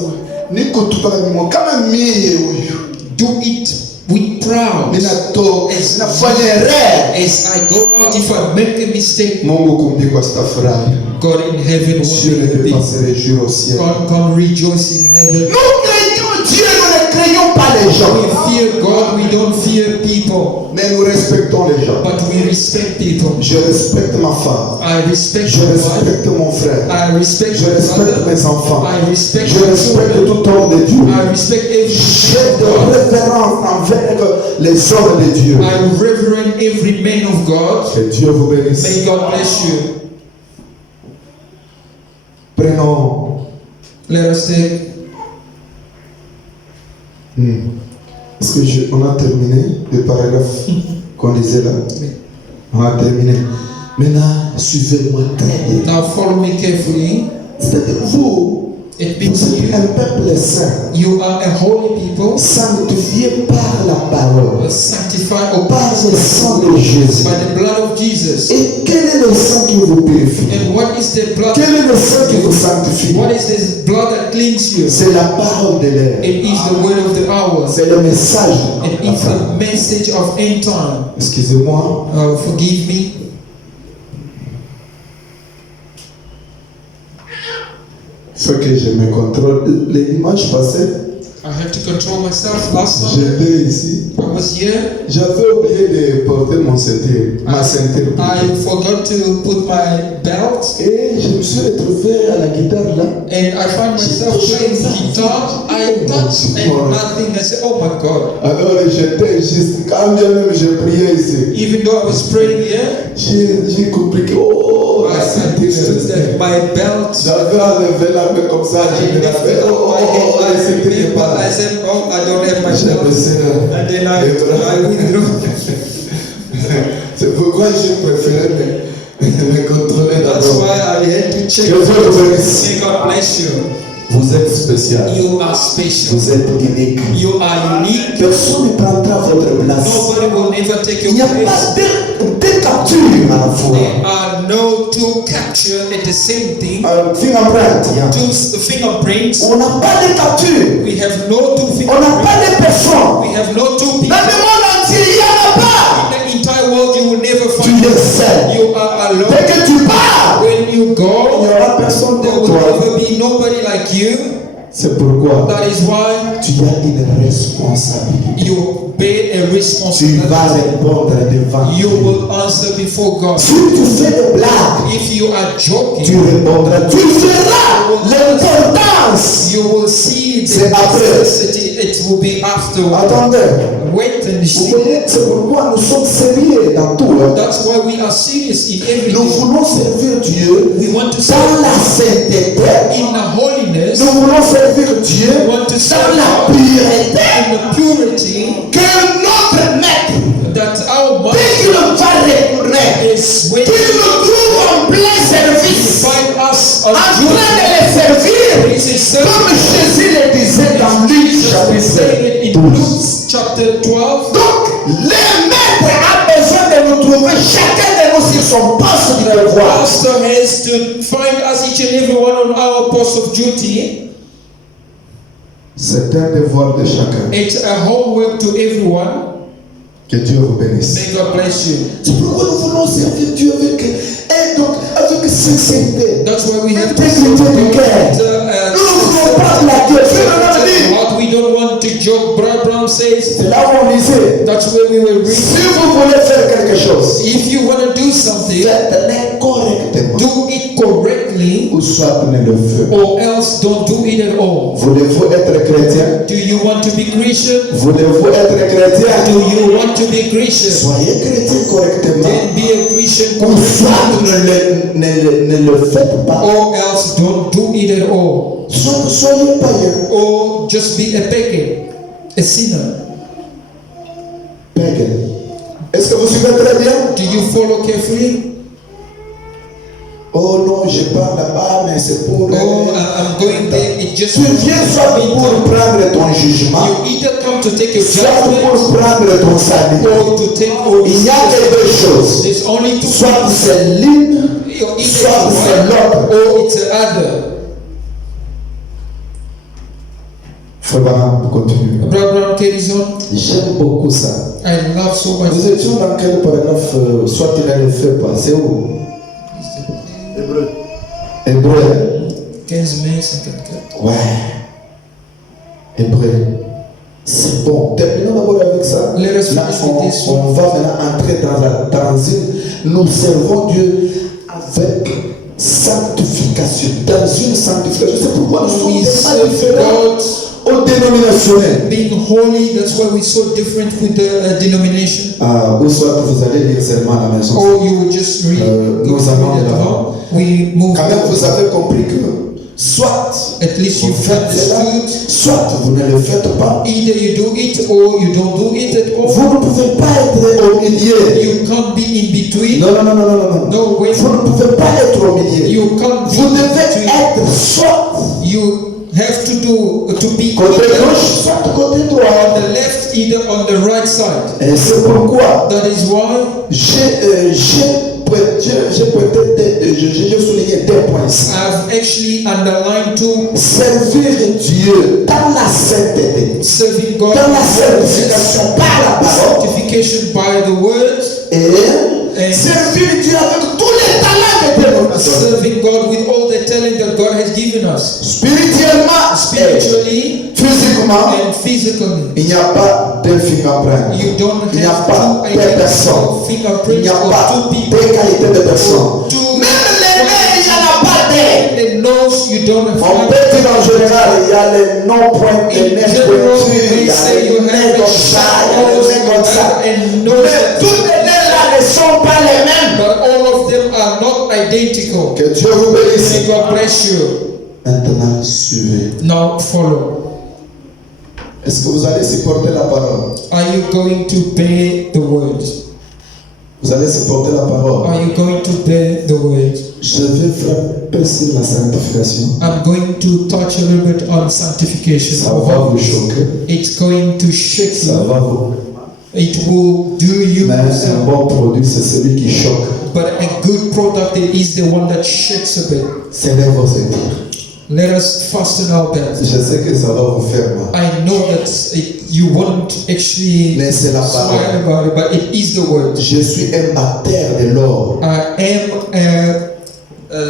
niko tupa mimo kama mie huyu. Do it with proud. Ninato nafanya erreur. As I go out, if I make a mistake, Mungu kumjikwa sitafurahi. God in heaven Dieu will ne peut be pas se réjouir au ciel. God come rejoice in heaven. Nous craignons Dieu, nous ne craignons pas les gens. We fear God, we don't fear people, Mais nous respectons les gens. but we respect people. Je respecte ma femme. I respect Je my wife. respecte mon frère. I respect Je my respecte mother. mes enfants. I respect Je my respecte children. tout homme de Dieu. I respect every J'ai man of de God. révérence envers les hommes de Dieu. I reverend every man of God. Que Dieu vous bénisse. May God bless you. Prenons. Let us take. Est-ce que on a terminé le paragraphe qu'on lisait là? On a terminé. Maintenant, suivez-moi très bien. Now follow me carefully. C'est-à-dire vous. It Vous means êtes un peuple saint, you are a holy people, sanctifié par la parole, sanctified or par le sang de Jésus. by the blood of Jesus. Et quel est le sang qui vous purifie? And what is the blood? Quel est le sang qui vous sanctifie? What is this blood that cleans you? C'est la parole de l'air. It is the word of the hour. C'est le message. It is the message of end time. Excusez-moi. Forgive me. Faut que je me contrôle. Les images passées, I have to control myself. Last time j'étais ici. I was here. J'avais oublié de porter mon ceinture, ma ceinture. I forgot to put my belt, Et je me suis retrouvé à la guitare là. and I find myself playing guitar. I touched and nothing. I said, "Oh my God!" Alors j'étais juste, quand bien même je priais ici, Even though I was praying here, j'ai compris que la I understood that ceinture. my belt. J'avais enlevé la main comme ça, je me l'avais fait. La ceinture n'est pas I là. said, "Oh, I don't have my J'ai belt." baissé là. And then I withdrew. C'est pourquoi j'ai préféré me contrôler That's d'abord. why I had to check. Que Dieu vous bénisse. May God bless you. Vous êtes spécial. You are special. Vous êtes unique. You are unique. Personne ne prendra votre place. Nobody will never take Il your n'y a place. pas de capture à la fois. There are no two capture at the same thing. Fingerprint. Two fingerprints. On n'a pas de capture. We have no two On n'a pas fingerprints. de personne. We have no two people. Dans le monde entier, il n'y en a pas. In the entire world, you will never Tu find. es seul. You are alone. Dès que tu pars, When you il n'y go, aura personne there pour will toi. never be nobody like you. C'est pourquoi That is why tu as une responsabilité. you bear a Tu vas responsibility. répondre devant You Dieu. will answer before God. Si tu fais des blagues, If you are tu joking, répondras. Tu verras l'importance. you will see the C'est après. necessity. It will be afterward. Attendez. Wait and Vous see. voyez, c'est pourquoi nous sommes sérieux dans tout. Hein. That's why we are serious in Nous everything. voulons servir Dieu We want to dans serve la sainteté. in the holiness. Nous voulons servir Dieu We want to dans serve la God pureté. in the purity Que notre maître, that our dès body qu'il va retourner, is when qu'il nous trouve en plein service, find us en train de les servir, It is service. comme Jésus le disait dans Luc We say it chapitre in 12. Luke chapter 12. Donc, le maître a besoin de nous trouver chacun de nous sur son poste de devoir. Pastor has to find us each and every one on our post of duty. C'est un devoir de chacun. It's a homework to everyone. Que Dieu vous bénisse. May God bless you. C'est pourquoi nous voulons servir Dieu avec sincérité. That's why we have to Intégrité du cœur. Nous ne voulons pas de la gueule. what we don't want to joke. Brother Brown says C'est là où on lisait. that's where we were reading. Si vous voulez faire quelque chose, If you want to do something, faites-le correctement. do it correctly. differently, ou soit ne le faites pas. or else don't do it at all. Voulez-vous être chrétien? Do you want to be Christian? Voulez-vous être chrétien? Do you want to be Christian? Soyez chrétien correctement. Then be a Christian Ou soit correctly, ne le faites pas. or else don't do it at all. Soit soyez païen. Or just be a pagan, a sinner. Pagan. Est-ce que vous suivez très bien? Do you follow carefully? Oh non, je pars là-bas, mais c'est pour... Oh, I'm going there. It just Tu viens soit pour prendre ton jugement, you either come to take your soit judgment pour prendre ton salut. or to take all. Il y a que deux choses. There's only two. Soit c'est l'une, Either soit it's c'est one l'autre. or it's the other. Frère Branham continue. Brother carries on. J'aime beaucoup ça. I love so much. Nous étions dans quel paragraphe? Soit il ne le fait pas. C'est où? Hébreu. 15 mai 54. Ouais. Hébreu. C'est bon. Terminons d'abord avec ça. Let us Là, finish with this on va maintenant entrer dans une. Nous servons Dieu avec sanctification. Dans une sanctification. C'est pourquoi nous We sommes serve différents God au dénominationnel. being holy. That's why we're so different with the denomination. Ou soit vous allez lire seulement à la maison. Or you will just read. Nous allons Read at home. We move. Quand même, vous avez compris que soit At least vous you've faites cela, understood. soit vous ne le faites pas. Either you do it or you don't do it at all. Vous ne pouvez pas être au milieu. You can't be in between. Non, non, non, non, non, non. No way. Vous ne pouvez pas être au milieu. You can't be Vous in devez between. être soit You have to be côté either gauche, soit côté on droit. the left, either on the right side. Et c'est pourquoi That is why j'ai souligné deux points. I've actually underlined to Servir Dieu dans la sainteté, serving God dans la sanctification par la parole. sanctification by the word Et servir Dieu avec tous les talents que Dieu nous a donnés. serving God with all the talent that God has given us, Spirituellement, spiritually physiquement, and physically. il n'y a pas de fingerprint. You don't Il n'y a have pas two de personnes. identical Il fingerprints n'y a or pas two de people. qualité de personnes. Or two Même les mains, il n'y en a pas d'aide. the nose you don't have. On peut dire en général, il y a les noms pointés, les In mains general, pointues, il they y a say les you mains have comme ça, il y a les mains comme ça. and Mais nose, toutes les mains là ne sont pas les mêmes. but all of them are not identical. Que Dieu vous bénisse. May God bless you. Maintenant, suivez. Now follow. Est-ce que vous allez supporter la parole? Are you going to bear the word? Vous allez supporter la parole. Are you going to bear the word? Je vais frapper sur la sanctification. I'm going to touch a little bit on sanctification. Ça va vous choquer. It's going to shake Ça you. va vous. It will do you. Mais un bon produit, c'est celui qui choque. But a good product is the one that shakes a bit. Serrez vos ceintures. Let us fasten our belts. Je sais que ça va vous faire mal. I know that you won't actually Mais c'est la smile parole. about it, but it is the word. Je suis un batteur de l'or. I am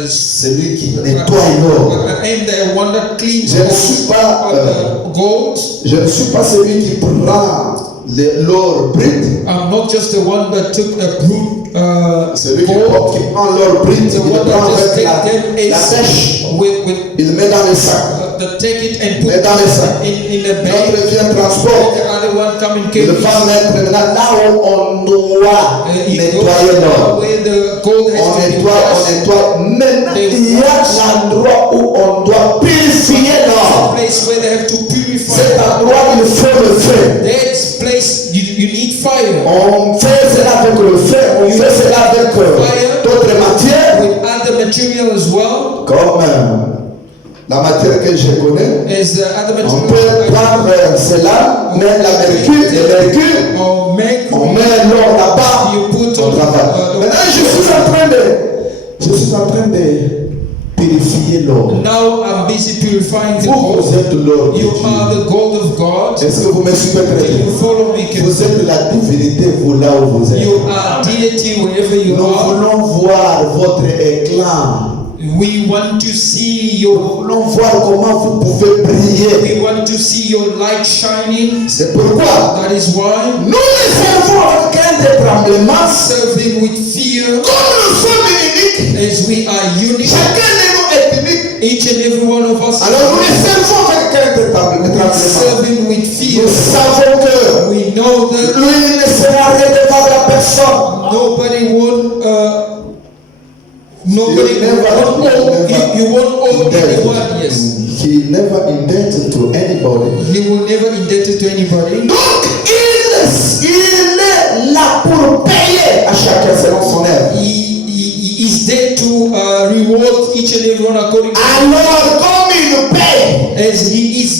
Celui qui nettoie l'or. I am the one that cleans Je ne suis pas, the gold. Je ne suis pas celui qui prend l'or brut. I'm not just the one that took a brute Celui qui gold. prend l'or brut, il The le one prend that just avec take them la pêche. with Il met dans le sac. that take it and put Mais dans les sacs. in the bag. L'autre vient And transport. the other one come and Il carry va it. mettre maintenant là où on doit He nettoyer goes l'or. where the gold has On to be nettoie. washed. Maintenant, il y a l'endroit où on doit purifier l'or. Place where they have to purify. Cet endroit, il faut le feu. That's place you need fire. On fait cela avec le feu, on fait cela avec d'autres matières, With other material as well comme la matière que je connais. as the other On material. peut prendre cela, mettre le mercure, Or make on met l'or là-bas, you put on travaille. Maintenant, je suis en train de purifier l'or. Now I'm busy purifying the Vous gold. êtes l'or. de You Dieu. are the gold of God. Est-ce que vous me suivez très Can you bien? follow me? Vous êtes la divinité, vous là où vous êtes. You are deity wherever you Nous are. voulons voir votre éclat. We want to see Nous your voulons voir comment vous pouvez briller. we want to see your light shining. C'est pourquoi That is why nous les servons avec un des tremblements. serving with fear Comme nous sommes uniques, as we are unique. chacun de nous each and every one of us, Alors nous les servons avec crainte et we tremblement. serve him with fear. Nous savons que We know that lui ne sera redevable à personne. nobody won't, nobody You never- won't owe, never you won't owe indebted. anyone, yes. He never indebted to anybody. He will never indebted to anybody. Donc il est là pour payer à chacun selon son œuvre. He is there to reward each and every one according to Alors comme il nous paye, as he is.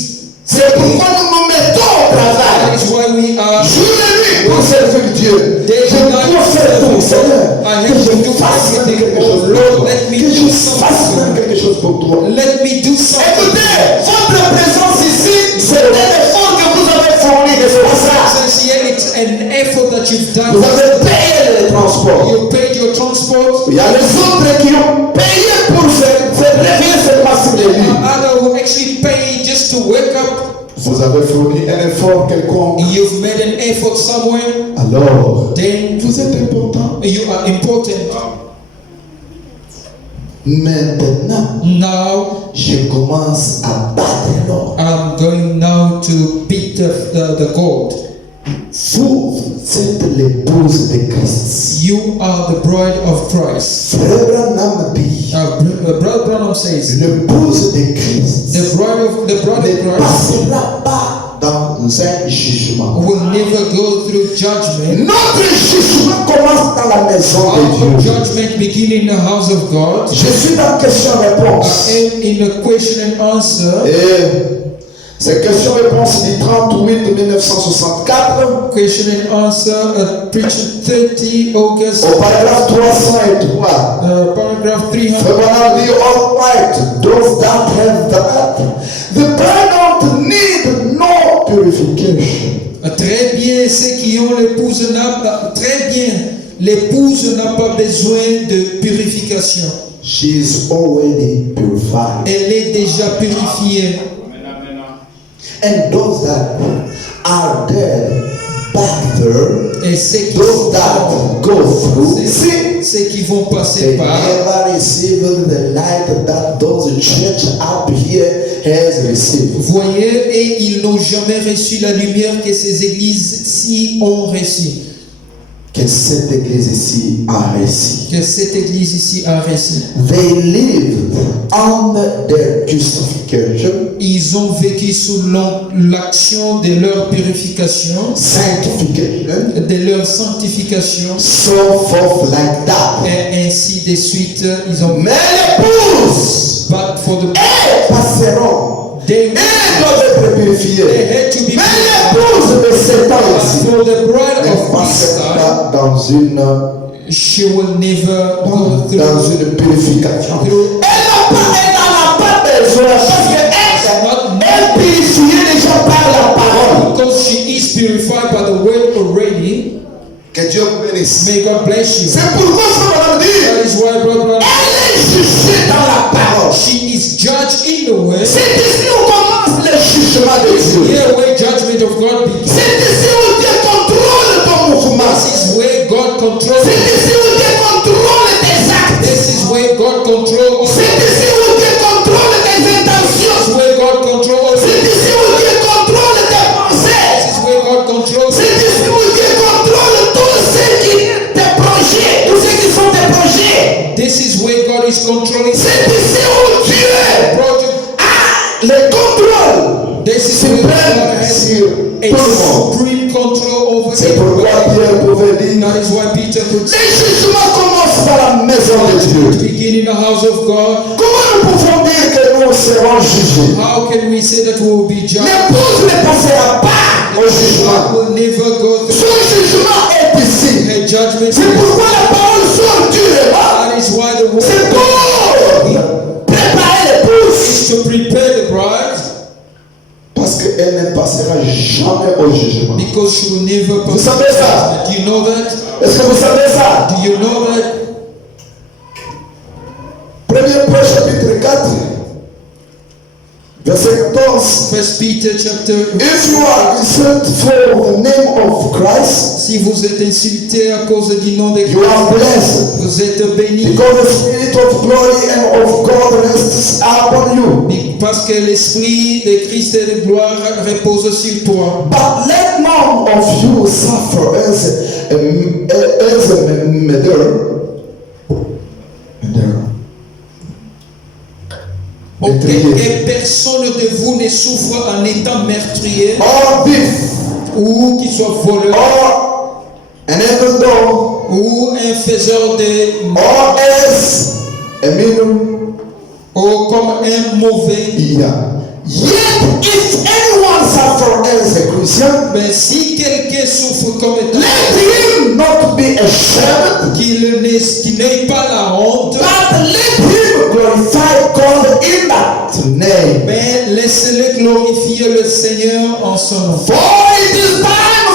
c'est pourquoi nous nous mettons au That travail. is why we are. Jour et nuit pour servir Dieu. Je dois faire tout, Seigneur. I Que have to je do fasse même everything. quelque Oh chose pour Lord, toi. let me Que je do fasse même something. quelque chose pour toi. Let me do something. Écoutez, votre présence ici, c'est un effort que vous avez fourni, n'est-ce pas ça? Since here it's an effort that you've Vous done. avez payé les transports. You paid your transport. Il y a les autres qui ont payé pour se réveiller seulement sur les lits. Other who actually pay just to wake up. Vous avez fourni un effort quelconque. You've made an effort somewhere. Alors, Then vous êtes important. you are important. Maintenant, Now je commence à battre l'or. I'm going now to beat the gold. Vous êtes l'épouse de Christ. You are the bride of Christ. Frère Branham dit, Brother Branham says, l'épouse de Christ the bride of ne Christ passera pas dans un jugement. will never go through judgment. Notre jugement commence dans la maison de Our Dieu. judgment begin in the house of God. Je suis dans question-réponse. I am in a question and answer. Et c'est question-réponse du 38 1964 Question and answer, preaching 30 August, au paragraphe 303. paragraph 300. Frère Branham dit, all right, those that have that, the bride don't need no purification. Très bien, ceux qui ont l'épouse très bien, l'épouse n'a pas besoin de purification. She is already purified. Elle est déjà purifiée. And those that are dead back there, Et ceux qui, those that go through, see, ceux qui vont passer they par, never received the light that those church up here has received. voyez, et ils n'ont jamais reçu la lumière que ces églises-ci ont reçue. Que cette église ici a reçu. Que cette église ici a reçu. They lived under their justification, Ils ont vécu sous l'action de leur purification, sanctification, de leur sanctification, so forth like that. et ainsi de suite. Ils ont. Mais l'épouse, But for the elles passeront. they, Elles doivent être purifiées. they had to be. Mais l'épouse de Satan But ici, for the bride ne of this passera time, pas dans une, she will never go through. dans une purification. Elle n'en a pas besoin parce qu'elle purifiée déjà par la parole. Because she is purified by the word already. Que Dieu vous bénisse. May God bless you. C'est pourquoi je me dit, That is why, brother, elle est jugée dans la parole. she is judged in the word. C'est ici où commence le jugement de Dieu. Here where judgment of God begins. C'est ici où Dieu contrôle ton mouvement. This is where God controls. C'est ici où Dieu contrôle tes actes. This is where God controls. C'est ici où Dieu contrôle tes This intentions. is where God controls. C'est ici où Dieu contrôle tes pensées. This is where God controls. C'est ici où Dieu contrôle tous ceux qui tes projets, tous ceux qui sont tes projets. This is where God is controlling. C'est ici où Dieu Project. a le contrôle This is where God suprême has sur tout le a monde. supreme control over C'est pourquoi everybody. Pierre pouvait dire, That is why Peter could les jugements commencent par la maison de Dieu. begin in the house of God. Comment nous pouvons dire que nous serons jugés? How can we say that we will be judged? L'épouse ne passera pas au God jugement. will never go through Son jugement est ici. a judgment. C'est pourquoi la parole sort durement. That is why the C'est word pour préparer l'épouse. is to prepare the bride, Parce qu'elle ne passera jamais au jugement. because she will never Vous pass. savez ça? Do you know that? Est-ce que vous savez ça? Do you know that? 1 Pierre chapitre 4, Verset 14. 1 Peter chapter. If you are insulted for the name of Christ, Si vous êtes insulté à cause du nom de you are Christ, blessed. vous êtes bénis. Because the Spirit of glory and of God rests upon you. Parce que l'esprit de Christ et de gloire repose sur toi. But let none of you suffer as a murderer. Que personne de vous ne souffre en étant meurtrier Or thief, ou qu'il soit voleur or an evildoer, ou un faiseur de or as a murderer. ou comme un mauvais. Yeah. Yet if anyone suffer as a Christian, Mais si quelqu'un souffre comme étant, let him not be ashamed, qu'il n'ait pas la honte, but let him glorify God in that name. mais laissez-le glorifier le Seigneur en son nom. For it is time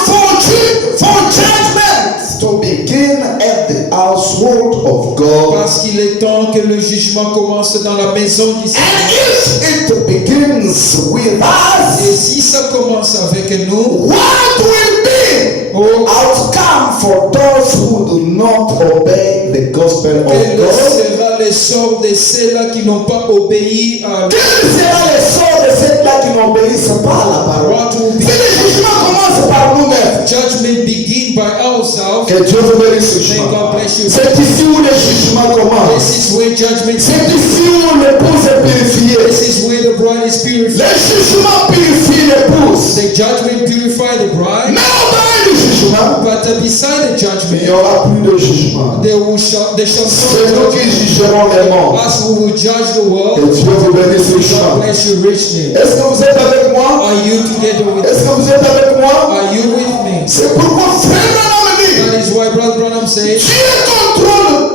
for judgment to begin at the household of God. Parce qu'il est temps que le jugement commence dans la maison du Seigneur. And if it begins with Et us, si ça commence avec nous, what will be oh, outcome for those who do not obey the gospel of quel God? sera le sort de ceux-là qui n'ont pas obéi à Quel sera le sort de ceux-là qui n'obéissent pas à la parole? what will Si be le jugement commence par nous-mêmes, judgment begin by ourselves. que Dieu vous bénisse ce May jour. God bless you. C'est ici où le jugement commence. This is where judgment C'est begins. ici où l'épouse est purifiée. This is where the bride is Le purified. jugement purifie l'épouse. The judgment purify the bride, Mais au bas du jugement, but beside the il judgment, n'y aura plus de jugement. they shall C'est nous qui jugerons les morts. us who will judge the Que world. Dieu vous bénisse ce God jour. bless you richly. Est-ce que vous êtes avec moi? Are you together with Est-ce me? que vous êtes avec moi? Are you with me? C'est pourquoi frère Branham dit, That is why Brother Branham says, Dieu contrôle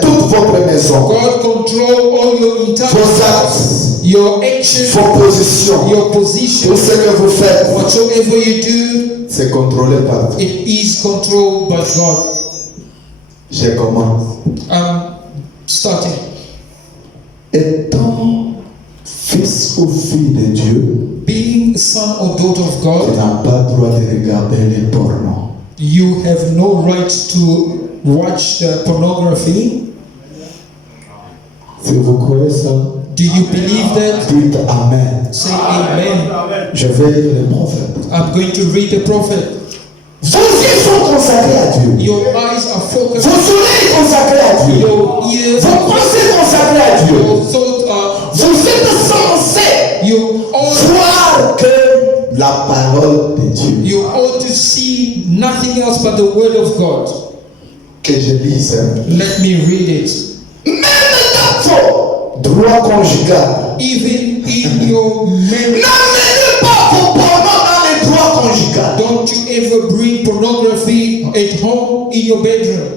toute votre maison, God control all your vos entire actes, your action, vos positions, your position, tout ce que vous faites, whatsoever you do, c'est contrôlé par Dieu. it is controlled by God. Je commence. Starting. Étant fils ou fille de Dieu, Being a son or daughter of tu God, n'as pas le droit de regarder les pornos. you have no right to watch the pornography. Si vous croyez ça, Do you believe that? dites Amen. Say amen. Je vais lire les prophètes. I'm going to read the prophet. Vos yeux sont consacrés à Dieu. Your eyes are focused. Vos oreilles consacrées à Dieu. Your ears, Vos pensées consacrées à Dieu. your thoughts are. Vous êtes censés You ought, voir que la parole de Dieu. you ought to see nothing else but the word of God. Que je lise. Let me read it. Même dans vos droits conjugal. Even in your marriage, N'amenez pas vos pornos dans les droits conjugal. don't you ever bring pornography at home in your bedroom.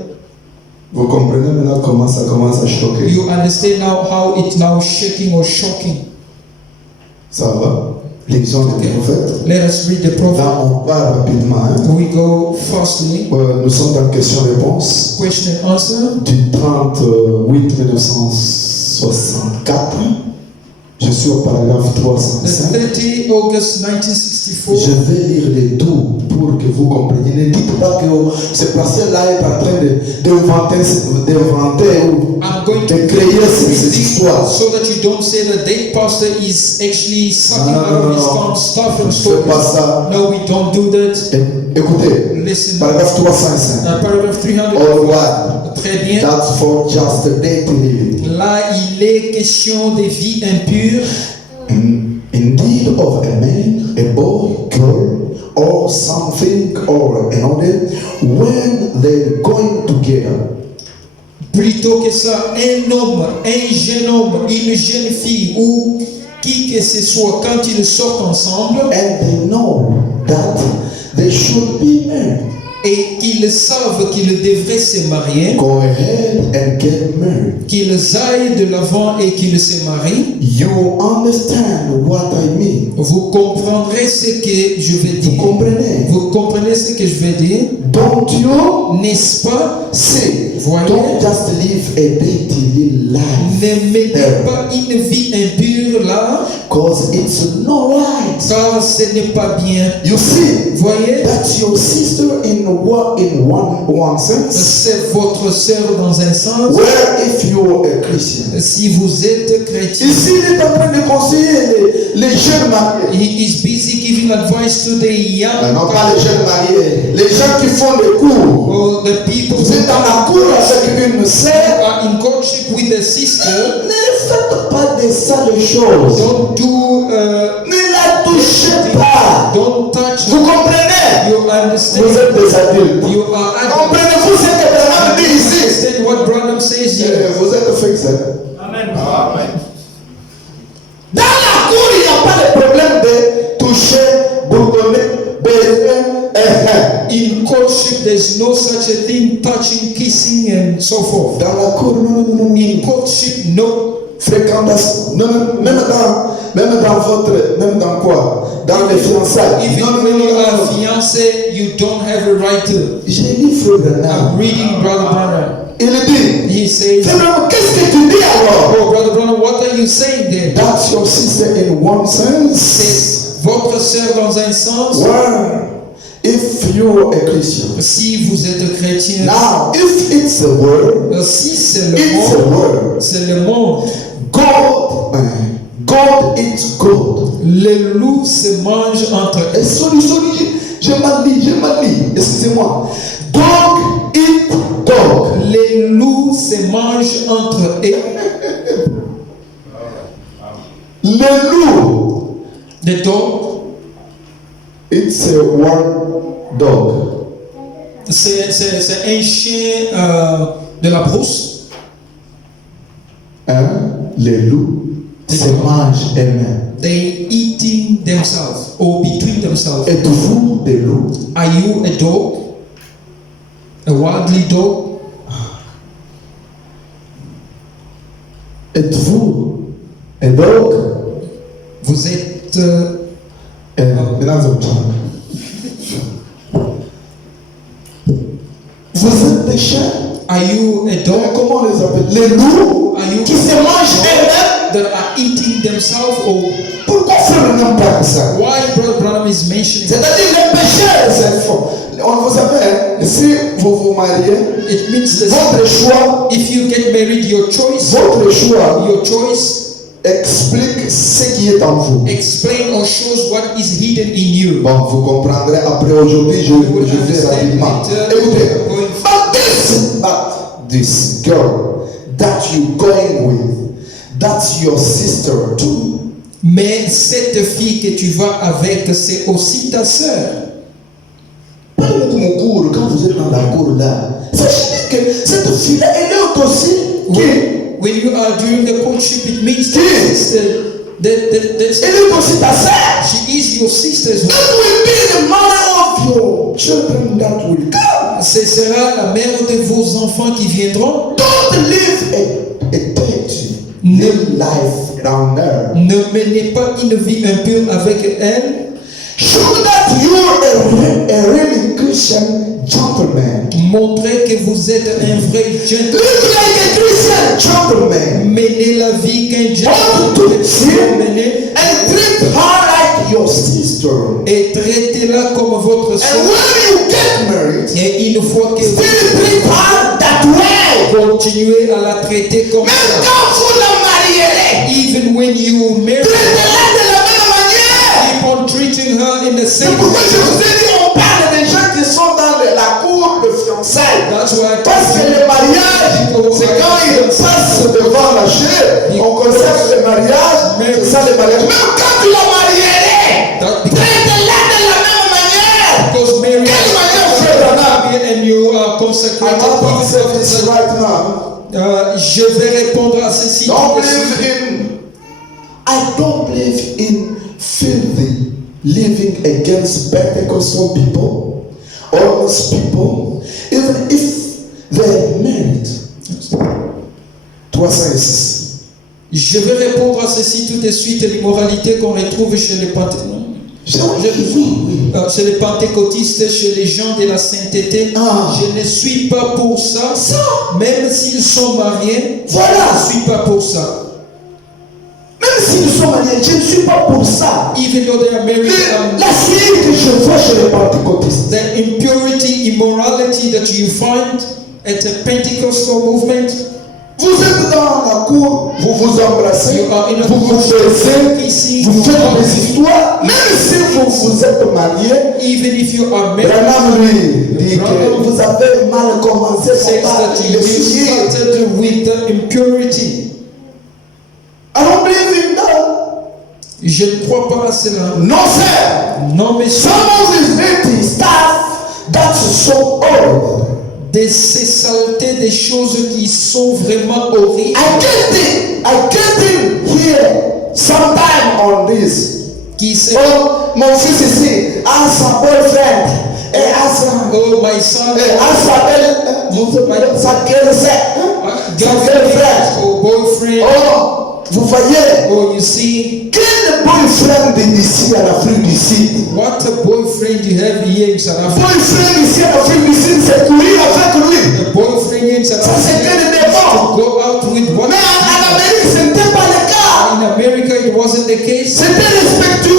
Vous comprenez maintenant comment ça commence à choquer. You understand now how it's now shaking or shocking. Ça va? L'exemple Okay. du prophète. Let us read the prophet. Là, on part rapidement. Hein? We go firstly, Nous sommes dans question-réponse question and answer. du 38 1964. Je suis au paragraphe The 305. 30 August 1964. Je vais lire les tout pour que vous compreniez. Ne dites pas que ce pasteur-là est en train d'inventer ou I'm going to de créer ces histoires. so that you don't say that that pastor is actually sucking No, out of his no. stuff and Ne faites pas stories. ça. No, we don't do that. Écoutez, Listen, paragraphe 305. paragraph 300. All right. Très bien. That's for just a dirty living. Là, il est question de vie impure. Indeed of a man, a boy, girl, or something or another, when they're going together. Plutôt que ça, un homme, un jeune homme, une jeune fille ou qui que ce soit, quand ils sortent ensemble And they know that they should be married. et qu'ils savent qu'ils devraient se marier, Go ahead and get married. qu'ils aillent de l'avant et qu'ils se marient, You understand what I mean? vous comprendrez ce que je vais Vous dire. comprenez? Vous comprenez ce que je vais dire? Don't you N'est-ce pas? see? Voyez. Don't just live a dirty life. Ne menez pas une vie impure là. Because car ce n'est pas bien. You see, Voyez, that's your sister in one sense. c'est votre sœur dans un sens. Where if you're a Christian. Si vous êtes chrétien, Ici, il est en train de conseiller les jeunes mariés. he is busy giving advice to the young Non, pas les jeunes mariés. Les gens qui font des cours. or the people Vous êtes dans la cour avec une who sœur. are in courtship with a sister. Ne faites pas de sales choses. Don't do, Ne la touchez pas. don't touch. Vous comprenez? You understand? Vous êtes des adultes. You are adults. Comprenez-vous ce que Branham dit ici? Understand what Branham says here. Vous êtes fixés. Amen. Dans la cour, il n'y a pas de problème de toucher, bourdonner, baiser. In courtship, there's no such a thing, touching, kissing, and so forth. Dans la cour, non. In courtship, no. Fréquentation. Non, même dans quoi? Dans les fiançailles. Even Non. when you are fiancé, you don't have a right to. J'ai lu Frère Branham. I'm reading Brother Branham. Il dit, He says, Frère Branham, qu'est-ce que tu dis alors? oh, Brother Branham, what are you saying there? That's your sister in one sense. C'est votre sœur dans un sens. Well, if you're a Christian. Si vous êtes chrétien, Now, if it's a word, si c'est le it's a monde, word. c'est le monde. God eats God. Les loups se mangent entre eux. Et sorry, j'ai mal dit, excusez-moi. Dog eat dog. Les loups se mangent entre eux. Le loup, The dog, it's a one dog. c'est un chien de la brousse. Hein? Les loups se mangent eux-mêmes. They eating themselves or between themselves. Êtes-vous des loups? Are you a dog? A wildly dog? Êtes-vous un dog? Vous êtes Vous êtes des chiens? are you a dog? Comment on les appelle? Les loups Are you qui se mangent eux-mêmes? that are eating themselves or Pourquoi Frère Branham parle de ça? why Brother Branham is mentioning it? C'est-à-dire les pécheurs, c'est faux. On vous appelle, si vous vous mariez, It means that votre choix, if you get married, your choice explique ce qui est en vous. explain or shows what is hidden in you. Bon, vous comprendrez après aujourd'hui, je vais rapidement. Écoutez, but this girl that you going with, that's your sister too. Mais cette fille que tu vas avec, c'est aussi ta sœur. Parlez-moi de mon cours, quand vous êtes dans la cour là, sachez que cette fille-là, elle est aussi qui? When you are during the courtship, it means Yes. that Elle est aussi ta sœur. she is your sister's That wife. will be the mother of your children that will come. Ce sera la mère de vos enfants qui viendront. Don't live a dirty life down there. Ne menez pas une vie impure avec elle. Show that you are a really Christian gentleman. Montrez que vous êtes un vrai gentleman. Live like a Christian gentleman. Menez la vie qu'un Want gentleman to see mener and treat her like your sister. et traitez-la comme votre And soeur. when you get married, Et une fois que still vous treat her that way. continuez à la traiter comme Même ça, quand vous la marierez, even when you marry, traitez-la de la même manière. keep on treating her in the C'est same pourquoi je vous way. ai dit, on parle des gens qui sont dans la cour de fiançailles. That's why I Parce que le mariage, c'est quand ils passent devant la chair, on consacre le mariage, c'est ça le mariage. Même quand tu la marierais, traite-la de la même manière. because Mary Quelle manière, frère Branham? and you are I consecrated. want to say this right now. Je vais répondre à ceci. Don't believe in, I don't believe in filthy living against Pentecostal people, honest people, even if they're married. 306. Je vais répondre à ceci tout de suite. L'immoralité qu'on retrouve chez les chez les pentecôtistes, chez les gens de la sainteté. Je ne suis pas pour ça. Même s'ils sont mariés, Voilà. je ne suis pas pour ça. Mais Même si nous sommes mariés, je ne suis pas pour ça. Even though they are married, La suite que je vois chez les pentecôtistes. the impurity, immorality that you find at the Pentecostal movement, Vous êtes dans la cour, vous vous embrassez, you are in a vous vous baisez, kissing, vous faites des histoires. Même si vous êtes mariés, even if you are married, Branham lui dit que vous avez mal commencé, says papa, that il you est souillé. started with the impurity. I don't believe in that. Je ne crois pas à cela. No, sir. Non, mais Some of these dirty stuff that's so old. ces saletés, des choses qui sont vraiment horribles. I get in here sometime on this. Qui se... Oh, mon fils ici a sa boyfriend et a sa, Oh, my son, sa belle, sa girlfriend. oh, boyfriend, Oh, vous voyez, oh, you see, quel boyfriend ici en Afrique du Sud? what a boyfriend you have here in South Africa. Boyfriend ici en Afrique du Sud, c'est courir avec lui. A boyfriend here in South Ça, c'est Africa que des is to démons. go out with one. Mais en Amérique, ce n'était pas le cas. In America, it wasn't the case. C'était respectueux.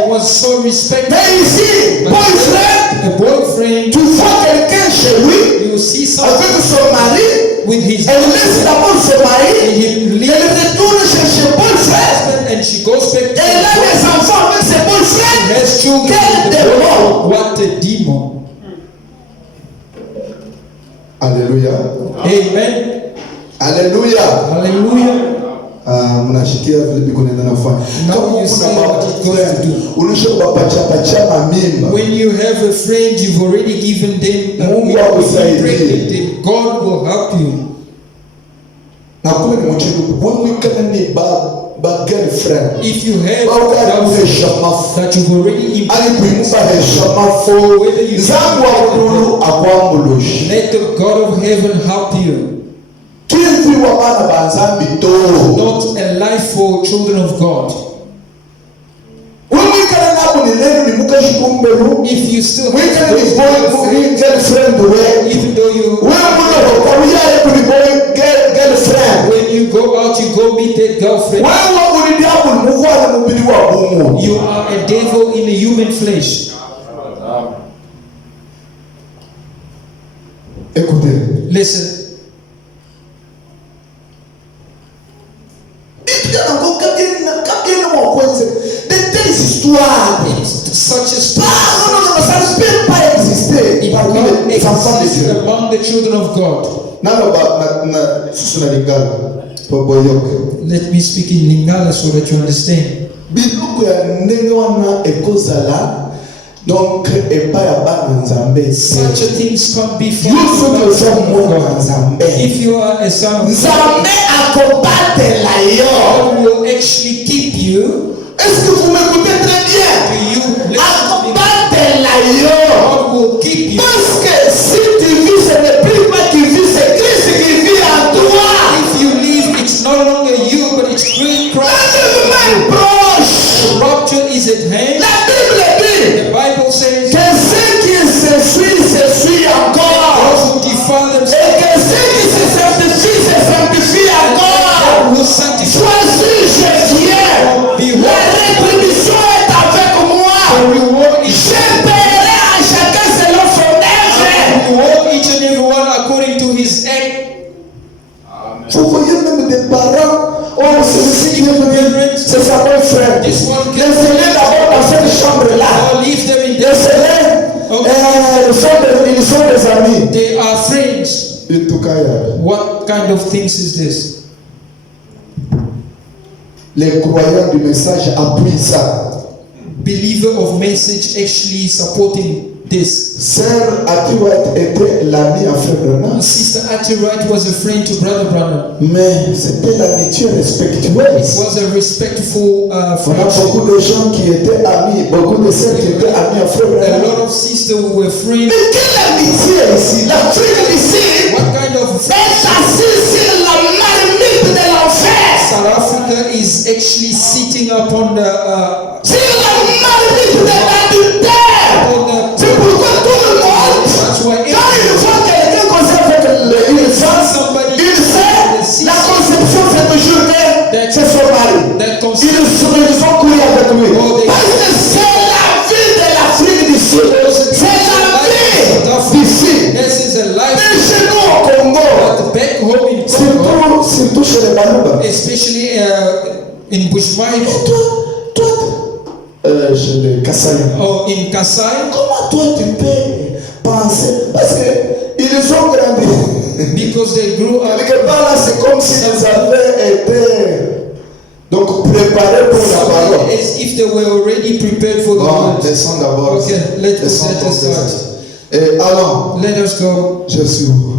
It was so respected. Mais ici, boyfriend, A boyfriend, tu vois quelqu'un chez lui you see someone avec son mari, with his elle laisse d'abord son mari, and he leaves elle retourne chercher boyfriend, husband and she goes back to elle a the des enfants avec ses boyfriends. has children Quel with the démon! boyfriend. What a demon. Alléluia. Amen. Alléluia. Hallelujah. Mnashikia vile biko nenda nafanya. Now Kama you kuna see what it goes to do. unisha kupapacha mamimba. When you have a friend, you've already given them Mungu akusaidie. pregnant them. God will help you. Na kule ni mchidu. When we can need ba girlfriend. If you have that that you've already alikuimuka heshamafo zangu abudulu akwambulushi let the God of heaven help you. kivi wa bana banzambi to Not a life for children of God. wimwikala nabo ni lero ni mukashikumbelu If you still wikala ni boy girlfriend we even though you wemulo kawiyaye kuli boy girlfriend when you go out, you go meet that girlfriend. wewe uli diabulu muvana mubili wa bumu You are a devil in a human flesh. écoutez Listen. Such a story. ça ne peut pas exister It parmi cannot les enfants de exist Dieu. among the children of God. Nalo na susu na lingala poboyoke. Let me speak in Lingala so that you understand. Biloko ya ndenge wana ekozala donc epai ya bana nzambe. Such a things can't be from Yo soki oza mwana wa God. nzambe. If you are a son of God, Nzambe akobatela yo. God will actually keep you. Est-ce que vous m'écoutez très bien? Do you listen to me? Akobatela yo. God will keep you. Parce que si tu vis, ce n'est plus toi qui vis, c'est Christ qui vit en toi. If you leave, it's no longer you, but it's Christ. L'enlèvement est proche. The rapture is at hand. La Bible dit The Bible says, que ceux qui se suivent encore. those who defile Et themselves que ceux qui se sanctifient encore. will sanctify. Choisis, je viens. La rétribution est avec The moi. reward is Je paierai à chacun selon son œuvre. reward each and every one according to his act. Vous voyez même des parents. Oh, celui-ci qui est venu, c'est sa bonne frère. This one Laissez-les d'abord dans cette chambre-là. or leave them in there. Laissez-les. Ils sont des amis. They are friends. What kind of things is this? Les croyants du message appuient ça. Believer of message actually supporting this. Sœur Atiwat était l'ami à Frère Branham, Sister Ati Wright was a friend to Brother Branham. mais c'était l'amitié It respectueuse. was a respectful On a friendship. beaucoup de gens qui étaient amis, beaucoup de sœurs qui étaient amis à Frère A Branham. lot of sisters who were friends. Mais quelle amitié ici? La fille ici What kind of est assise sur la marmite de l'enfer. South Africa is actually sitting upon the Sur la marmite de l'adultère. C'est pourquoi tout le monde, that's why quand il voit quelqu'un comme ça avec une femme, il sait la conception c'est toujours que c'est son mari. that chez les Kassai. Oh, in Kasai. Comment toi tu peux penser? Parce qu'ils ont grandi. Because they grew up. Quelque part là, c'est comme s'ils avaient été donc préparés pour la parole. As if they were already prepared for the Bon, word. descends d'abord. Okay, let us Descends start. Et allons. Let us go. Je suis où?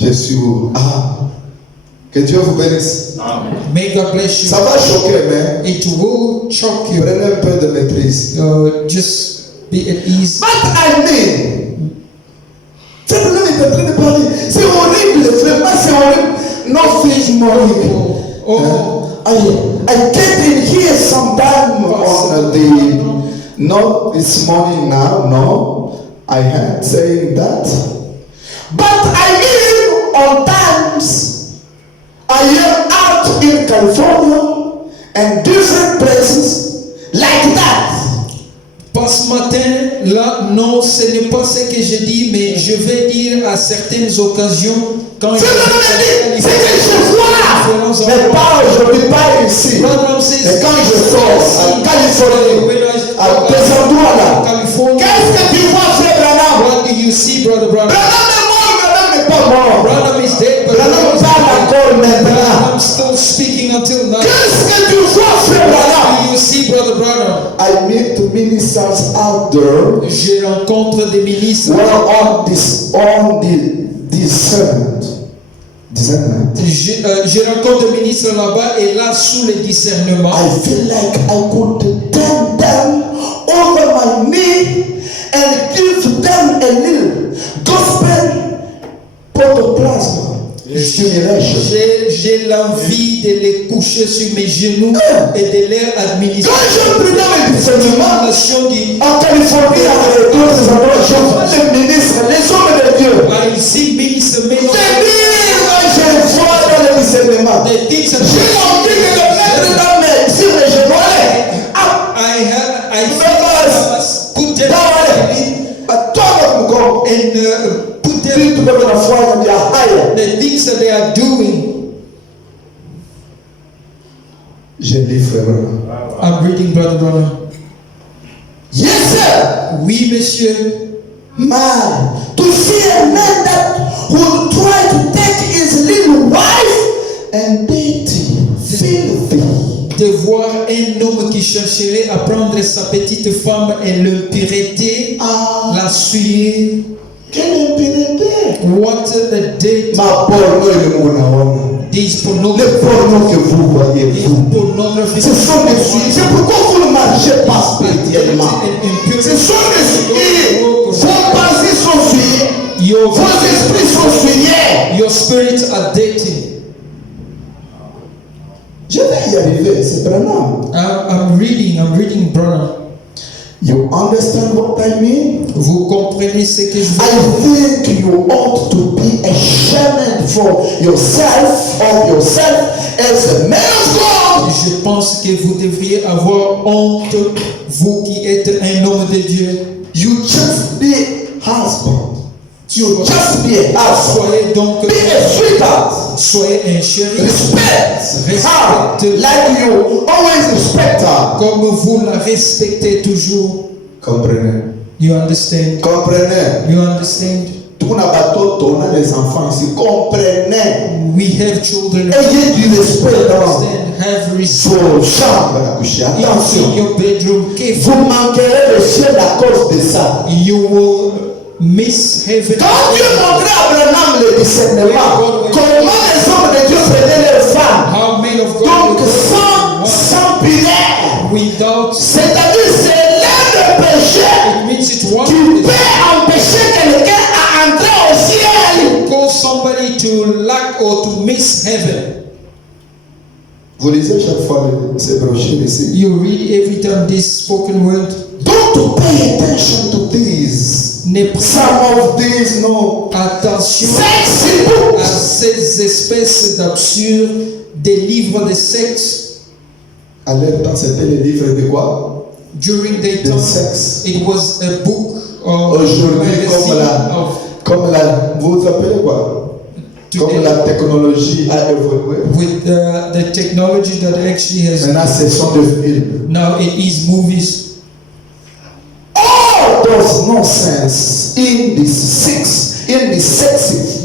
Je suis où? Ah. Que Dieu vous bénisse. May God bless you. Ça va choquer, mais It will shock you. prenez un peu de maîtrise. Just be at ease. But I mean, c'est problème est en train de parler. C'est horrible, vraiment, c'est horrible. No fish, no horrible. I get in here sometime on not this morning now, no. I had saying that. But I mean, on times, I am out in California and different places like that. Pas ce matin, là, non, ce n'est pas ce que je dis, mais je vais dire à certaines occasions, quand C'est que je vois, mais pas aujourd'hui, pas ici. Mais quand je sors en Californie, à des endroits là, qu'est-ce que tu vois, frère Branham? What do you see, Brother Branham? Branham est mort, Branham n'est pas mort. Branham is dead, but Branham parle encore maintenant. I'm still speaking until now. Qu'est-ce que tu vois, frère What Branham? do you see, Brother Branham? I meet ministers out there. Je rencontre des ministres. Well, on the discernment. Je rencontre des ministres là-bas et là, sous le discernement, I feel like I could turn them over my knee and give them a little gospel protoplasma. j'ai l'envie de les coucher sur mes genoux et de leur administrer. Quand je prenais mes discernements en Californie, avec d'autres endroits, je vois les ministres, les hommes de Dieu. I see ministers, men of Je vois dans le discernement. the things that J'ai envie de le mettre dans mes sur les genoux. I put them and put them the things that they are doing. Je lis frère. I'm reading, Brother Branham. Yes, sir. Oui, monsieur. Man, to see a man that would try to take his little wife and dirty, filthy. De voir un homme qui chercherait à prendre sa petite femme et l'impureté, la suyer. Quelle impunité! What a date! Ma porno est mon homme. This Les pornography. pornos que vous voyez, This vous. pornography. Ce sont des souillés. C'est pourquoi vous ne marchez pas spirituellement. Ce sont des souillés. Vos pensées sont souillées. Vos esprits sont souillés. Your spirits are dating. Je vais y arriver, c'est Branham. I'm reading, brother. You understand what I mean? Vous comprenez ce que je veux I think you ought to be ashamed for yourself as a man of God. Je pense que vous devriez avoir honte, vous qui êtes un homme de Dieu. You just be husband. You just be a husband. Soyez donc Be a sweetheart. soyez un chéri. Respect her Respecte like you always respect her. comme vous la respectez toujours. Comprenez. You understand? Comprenez. You understand? Tout n'a pas tout, on a des enfants ici. Comprenez. We have children. Ayez du respect dans Understand? Have respect. vos chambres à coucher. In Attention. your bedroom, careful. Vous manquerez le ciel à cause de ça. You will miss heaven. Quand Dieu montrait à Abraham le discernement, comment les hommes de Dieu prenaient leurs femmes, How men of donc God sans pinaire, without c'est-à-dire c'est l'un des péchés it means it's one qui peut empêcher quelqu'un à entrer au ciel. cause somebody to lack or to miss heaven. Vous lisez chaque fois ces brochures ici. You read every time this spoken word. Don't pay attention to these. Ne prêtez Some of these, no. attention Sexy à books. ces espèces d'absurdes des livres de sexe. À leur temps, c'était les livres de quoi? During their De time, sexe. it was a book or Aujourd'hui, magazine of comme la, vous appelez quoi? Comme today, la technologie a évolué, with the technology that actually has, maintenant ce sont des films. now it is movies. All those nonsense in these sexy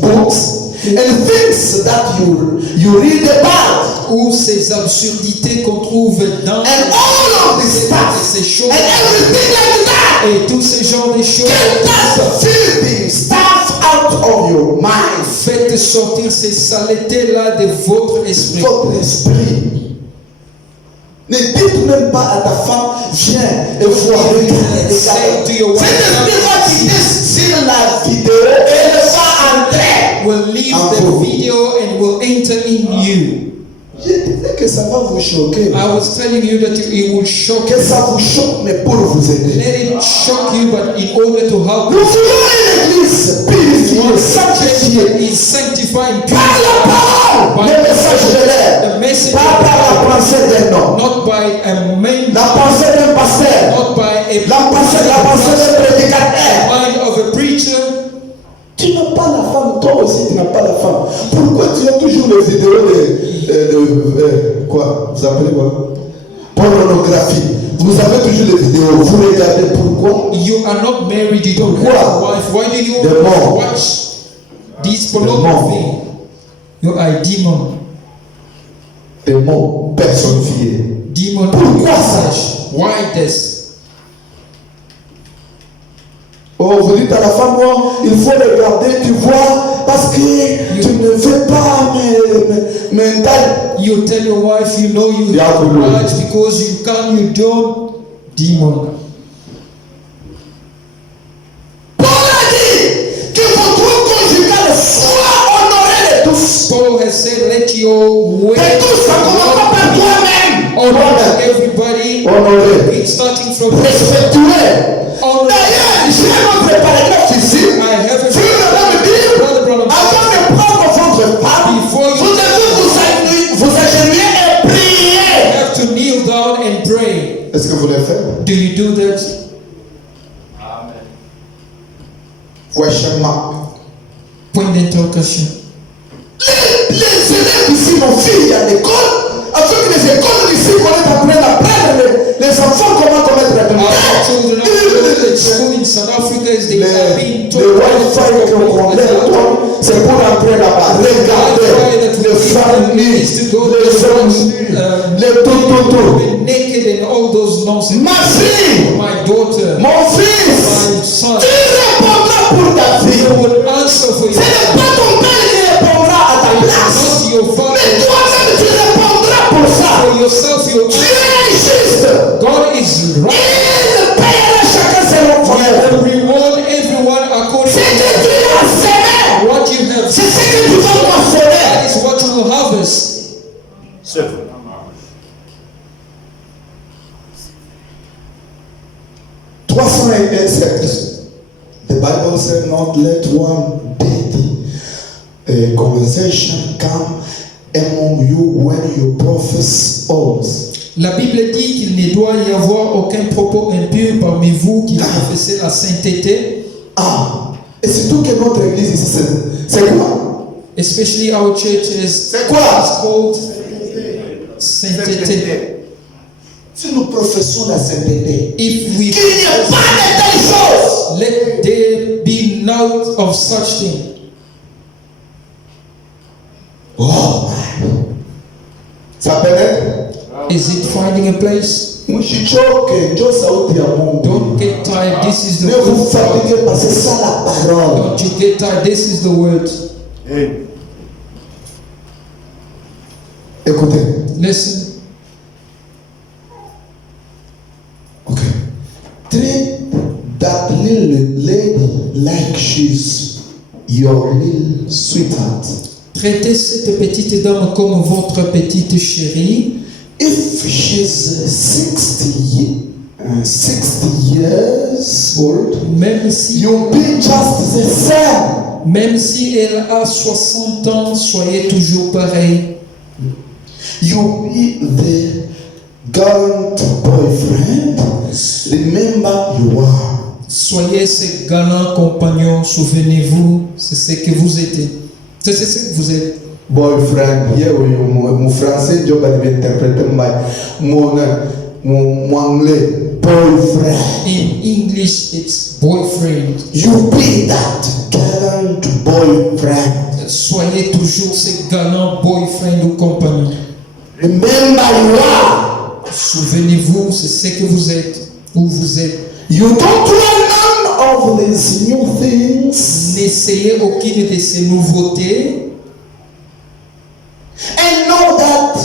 books and things that you read about. Ou ces absurdités qu'on trouve dans And all of this stuff ces choses and everything like that. et tous ces genres de choses. Get that filthy stuff out of your mind. Faites sortir ces saletés-là de votre esprit. Votre esprit. Ne dites même pas à ta femme, viens et vois, regarde. Say to your wife, Cet esprit va quitter sur la vidéo et ne va entrer. will leave en the vous. video and will enter in you. Je disais que ça va vous choquer. I was telling you that it will shock Que you. ça vous choque, mais pour vous aider. Let it shock you, but in order to help Nous you. voulons une église purifiée, sanctifiée. Is sanctifying Par la parole, le message de l'air. the message, Pas par la pensée d'un homme. not by a man, La pensée d'un pasteur. not by a La pensée d'un prédicateur. mind of a preacher. Tu n'as pas la femme, toi aussi tu n'as pas la femme. Pourquoi tu as toujours les vidéos de quoi? Vous appelez quoi? Pornographie. Vous avez toujours les vidéos, vous regardez pourquoi? You are not married, you don't Pourquoi? have a wife. Why do you The more. watch this pornography? You are a demon. Des mots personnifiés. Demon. Pourquoi ça? Why this? Oh, vous dites à la femme, oh, il faut regarder, tu vois, parce que tu ne veux pas mental. You tell your wife, you know you Yeah, have to good Lord. watch because you can't, you don't. Demon. Paul a dit que votre conjugal soit honoré de tous. Paul has said, let your way De tous, ça commence pas par toi-même. honor everybody, Honoré. starting from Respectueux. honor. D'ailleurs, j'ai un autre paragraphe ici. I have a Je vais me dire, Brother Branham, avant de prendre votre femme, Before you- vous devez vous agenouiller et prier. you have to kneel down and pray. Est-ce que vous le faites? Do you do that? Question mark. Point d'interrogation. Les élèves ici, nos filles à l'école, afin que les écoles ici qu'on apprennent à apprendre les enfants comment commettre la Our children are pénalité. at school in South Africa is they are being Les told Wi-Fi qu'on donne, c'est pour entrer là-bas. Regardez les femmes nues, les hommes nus, les tout. naked and all those nonsense. Ma fille, My daughter, mon my fils, son, tu répondras pour ta you fille. will answer for Ce your n'est pas ton père qui répondra à ta place. not your Mais father. toi-même, tu répondras pour ça. For yourself, you Tu es juste. God is right. Il payera chacun selon son He œuvre. will reward everyone according Ce que tu as semé, to what you have. c'est ce que tu vas moissonner. That is what you will harvest. The Bible said, not let one dirty conversation come among you when you profess oaths. La Bible dit qu'il ne doit y avoir aucun propos impur parmi vous qui professez la sainteté, Ah, et surtout que notre église ici, c'est quoi? especially our church is C'est quoi? called sainteté. Si nous professons la sainteté, If we qu'il n'y a pas de telles choses. let there be none of such thing. Oh, ça pénètre. Is it finding a place? Mshichoke, njoo sauti ya Mungu. Don't get tired. This is the Ne word vous of God. fatiguez pas, c'est ça la parole. Don't you get tired. This is the word. Écoutez. Listen. Okay. Treat that little lady like she's your little sweetheart. Traitez cette petite dame comme votre petite chérie. If she's 60 years old, Même si, you'll be just the same. même si elle a 60 ans, soyez toujours pareil. You'll be the gallant boyfriend. Remember you are. Soyez ce galant compagnon. Souvenez-vous, c'est ce que vous êtes. C'est ce que vous êtes. Boyfriend, yeah, mon français, je vais interpréter mon anglais. Boyfriend. In English, it's boyfriend. You be that gallant boyfriend. Soyez toujours ce galant boyfriend ou compagnon. Remember you are. Souvenez-vous, c'est ce que vous êtes, où vous êtes. You don't run of these new things. N'essayez aucune de ces nouveautés. And know that.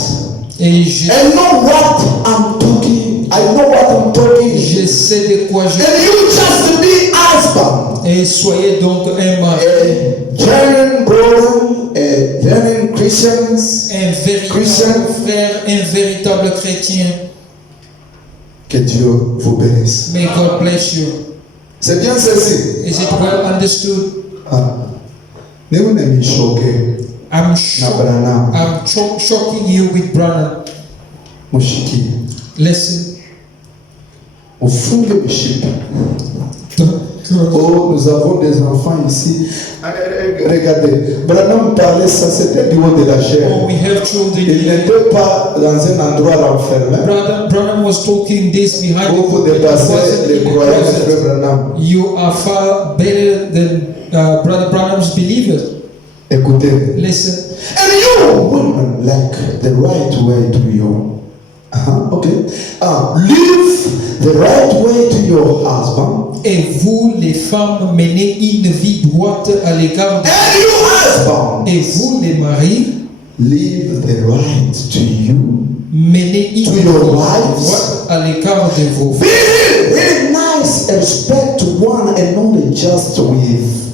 Et je And know what I'm talking. I know what I'm talking. sais de quoi je And you just be husband. Et soyez donc un mari. A genuine brother, a genuine Christians. Un véritable frère, un véritable chrétien. Que Dieu vous bénisse. May God bless you. C'est bien ceci. Is it well understood? Ah. Nous n'aimons choquer. I'm Nabrana. shocking you with Branham. Mushiki. Listen. Au fond de Mushiki. Don't Oh, nous avons des enfants ici. Regardez, Branham parlait ça, c'était du haut de la chair. Oh, we have children Il here. n'était pas dans un endroit renfermé. Branham was talking this behind the Vous pulpit. It dépassez wasn't les in the croyants de closet. Frère Branham. You are far better than Brother Branham's believers. Écoutez. Listen. And you women like the right way to your okay. Live the right way to your husband. Et vous, les femmes, menez une vie droite à l'égard de... And you husband. Et vous, les maris, Live the right to you. menez une To vie your droite wives. à l'égard de vos Be very nice and respect one and only just with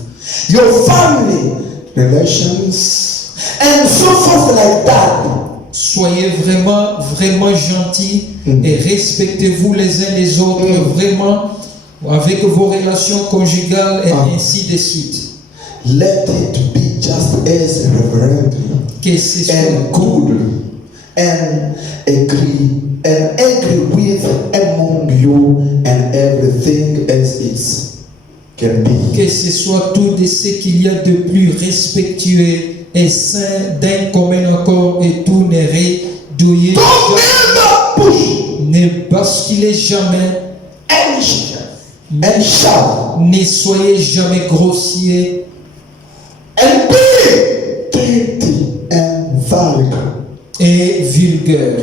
your family relations and so forth like that. Soyez vraiment, vraiment gentils et respectez-vous les uns les autres vraiment avec vos relations conjugales et ainsi de suite. Let it be just as reverent Que ce soit and good and agree with among you and everything as it can be. que ce soit tout de ce qu'il y a de plus respectueux et saint d'un commun accord et tout ne rédouillez Don't never push ne basculez jamais, and shout ne soyez jamais grossier and be dirty and vulgar. et vulgaire.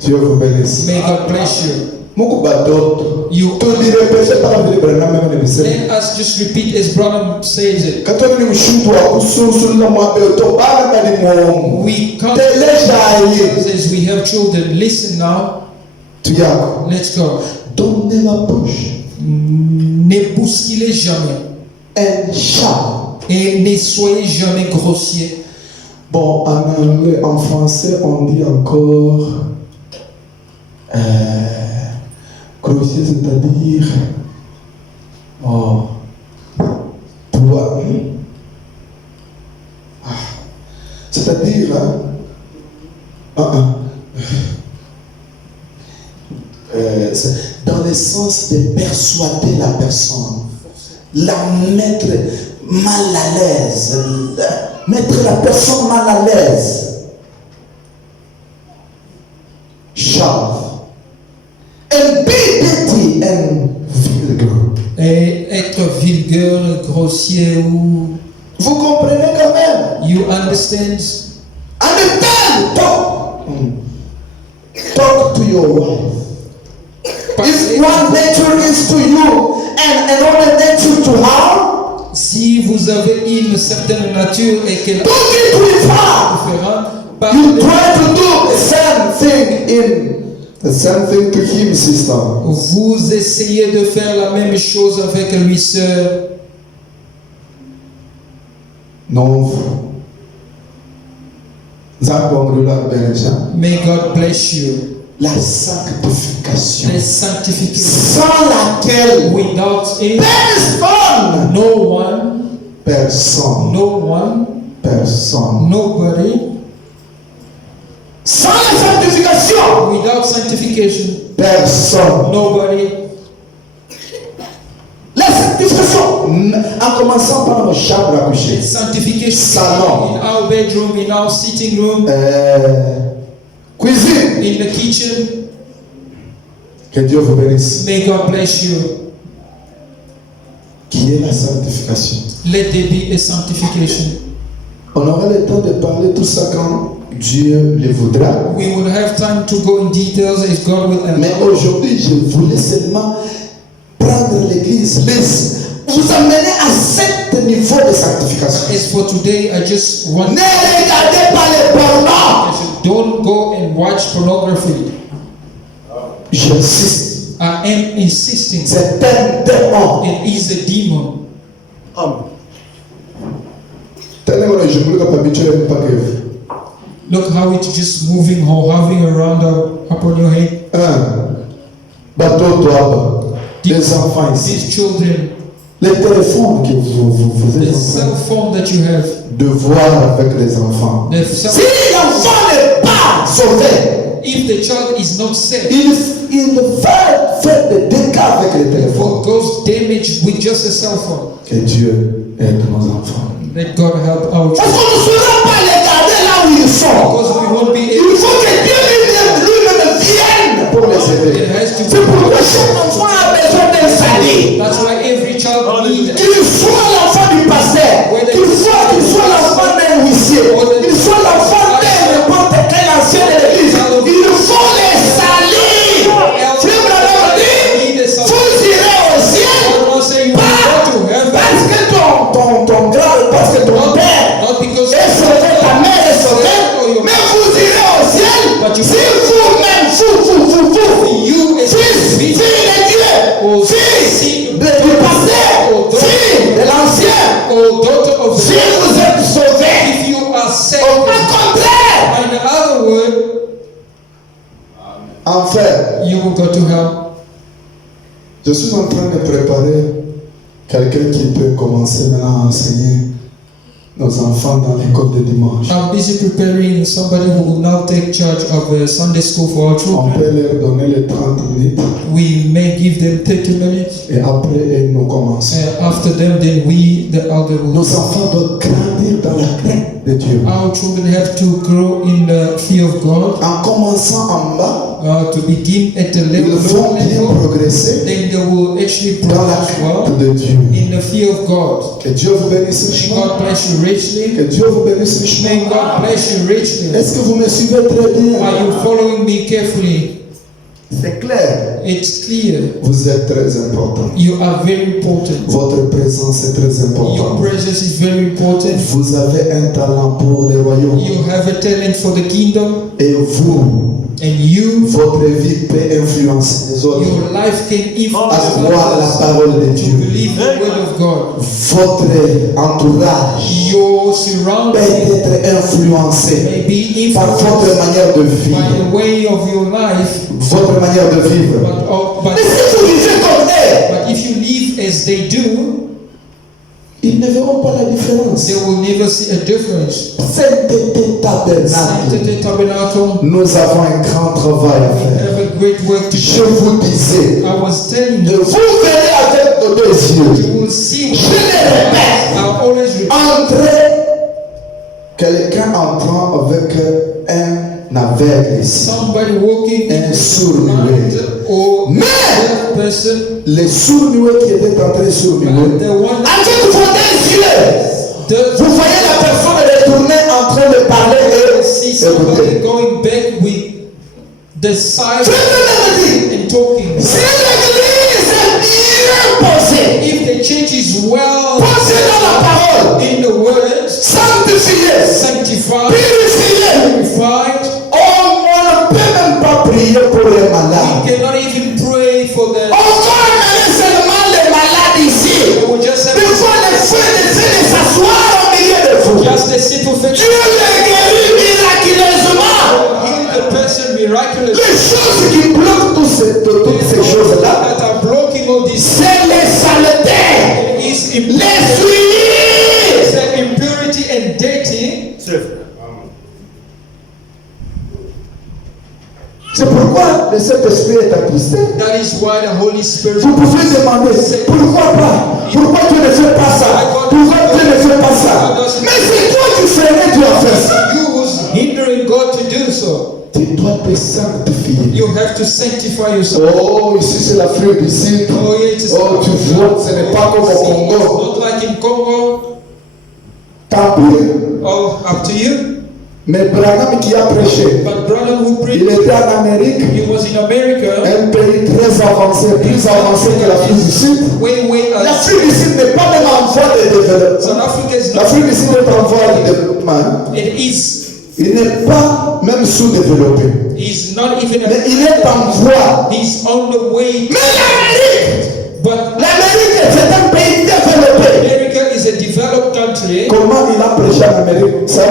Dieu vous bénisse. May God bless you. Mukubadoto. You Tu dirais péché par la vie de Branham même ne sait. let us just repeat as Branham says it. Quand on est mshutu wa kususu na mwabeto bana ni mwongo. We come Telesha as we have children. Listen now. tu yako. Let's go. Don't never push Ne bousculez jamais and shout. et ne soyez jamais grossier. Bon, en anglais, en français, on dit encore grossier, c'est-à-dire c'est-à-dire c'est dans le sens de persuader la personne, la mettre mal à l'aise, mettre la personne mal à l'aise. Shout and be dirty and vulgar. Et être vulgaire, grossier ou... Vous comprenez quand même? You understand? Understand? Talk. Talk to your wife. If one nature is to you and another nature to her, Si vous avez une certaine nature et qu'elle est do it with her. différente, You try to do the same thing to him, sister. vous essayez de faire la même chose avec lui, sœur. Non. May God bless you. La sanctification. La sanctification. Sans laquelle Without it, personne, no one, nobody, sans la sanctification, without sanctification, personne. nobody. La sanctification, En commençant par nos chambres à coucher. Sanctification Salon. in our bedroom, in our sitting room, Cuisine. in the kitchen. Que Dieu vous bénisse. May God bless you. Qui est la sanctification? Let there be a sanctification. On aura le temps de parler tout ça quand Dieu le voudra. We will have time to go in details as God will Mais allow. aujourd'hui, je voulais seulement prendre l'église, vous amener à ce niveau de sanctification. As for today, I just want Ne regardez pas les pornos. don't go and watch pornography. J'insiste. I am insisting. C'est un démon. It is a demon. Tenez, je ne voulais pas m'habituer pas que. Look how it's just moving or hovering around upon your head. Bateau toi, les enfants ici. These children, Les téléphones que vous êtes the en cell train phone that you have, de voir avec les enfants. the Si cell, l'enfant n'est pas sauvé, if the child is not saved, il va faire des dégâts avec les téléphones. for goes damage with just a cell phone. Que Dieu aide nos enfants. Let God help our Parce children. qu'on ne saura pas les garder là où ils sont. Because we won't be Il able. faut que Dieu lui-même vienne pour les aider. It has to C'est pourquoi be. chaque enfant a besoin d'un salut. That's why every child needs. Qu'il soit l'enfant du pasteur, qu'il soit l'enfant d'un huissier, qu'il soit l'enfant de n'importe quel ancien de l'église, il faut les salir. Tu me l'as dit, vous irez au ciel. God wants say you will go to heaven. Parce que ton grand, parce que ton père Not because est sauvé, ta mère est sauvée, mais vous irez au ciel si vous-même, you as fils de Dieu, fils du pasteur, fils de l'ancien, or daughter of si the vous êtes sauvés, if you are au saved. contraire, In other words, enfin, you will go to hell. je suis en train de préparer quelqu'un qui peut commencer maintenant à enseigner nos enfants dans l'école de dimanche. I'm busy preparing somebody who will now take charge of a Sunday school for our On children. peut leur donner les 30 minutes We may give them 30 minutes. et après nous commençons. After them, then we, the elder, will. Nos enfants doivent grandir dans la crainte de Dieu. Our children have to grow in the fear of God, En commençant en bas, to begin at the ils level, vont low bien level. progresser Then they will actually dans la progress well crainte de Dieu. in the fear of God. Que Dieu vous bénisse May richement. God bless you richly. Que Dieu vous bénisse May richement. God bless you richly. Est-ce que vous me suivez très bien? Are you following me carefully? C'est clair. It's clear. Vous êtes très important. You are very important. Votre présence est très Your importante. presence is very important. Vous avez un talent pour les royaumes. You have a talent for the kingdom, Et vous, and you, votre vie peut influencer les autres your life can à influence croire la others parole de to Dieu. believe the word of God. Votre entourage Your peut surroundings être influencé may be par votre influenced manière de by vivre, the way of your life, votre manière de vivre. but Mais si vous vivez comme eux, if you live as they do, ils ne verront pas la différence. they will never see a difference. Sainteté tabernacle. Sanctity Tabernacle, Nous avons un grand travail à we faire. have a great work to Je do. vous disais, I was telling vous you, verrez avec vos deux yeux. you will see. Je le répète. I always repeat. Entrer, quelqu'un entrant avec un aveugle ici. Somebody walking in Un the sourd-muet. blind or Mais deaf person, les sourds-muets qui étaient entrés sourds-muets, the one avec vos deux yeux, does vous voyez la personne retourner en train de parler see et somebody écouter. going back with the side Je me dis, and talking. si l'église est bien posée, If the church is well posée dans la parole, in the word, sanctifiée, sanctified, purifiée, purified, on ne peut même pas prier pour les we malades. cannot even pray for On them. va amener seulement les malades ici. We will just have Des fois, les feux de s'asseoir au milieu de vous. just a simple faith. Dieu les guérit miraculeusement. Heal the person miraculously. Les choses qui bloquent toutes ces choses-là, That are blocking all this c'est les saletés, is les souillis. the impurity and dirty. C'est pourquoi le Saint-Esprit est attristé. That is why the Holy Spirit. Vous pouvez demander, pourquoi pas? Pourquoi Dieu ne fait pas ça? Pourquoi Dieu ne fait pas ça? Mais c'est toi qui ferais, tu as fait ça. You who's hindering God to do so. Tu dois te sanctifier. You have to sanctify yourself. Oh, ici c'est l'Afrique du Sud. Oh, yeah, it is Oh, tu vois, ce n'est pas comme au It's Congo. not like in Congo. Tant pis. Oh, up to you. Mais Branham qui a prêché, But brother who il preached, était en Amérique, he was in America, un pays très avancé, plus avancé que l'Afrique du Sud. way L'Afrique du Sud n'est pas même en voie de développement. South Africa is not. L'Afrique du Sud est en voie de développement. It is. Il n'est pas même sous-développé. He's not even. Mais il est en voie. He's on the way. Mais l'Amérique, But l'Amérique c'est un pays développé. America is a developed country. Comment il a prêché en Amérique? Ça,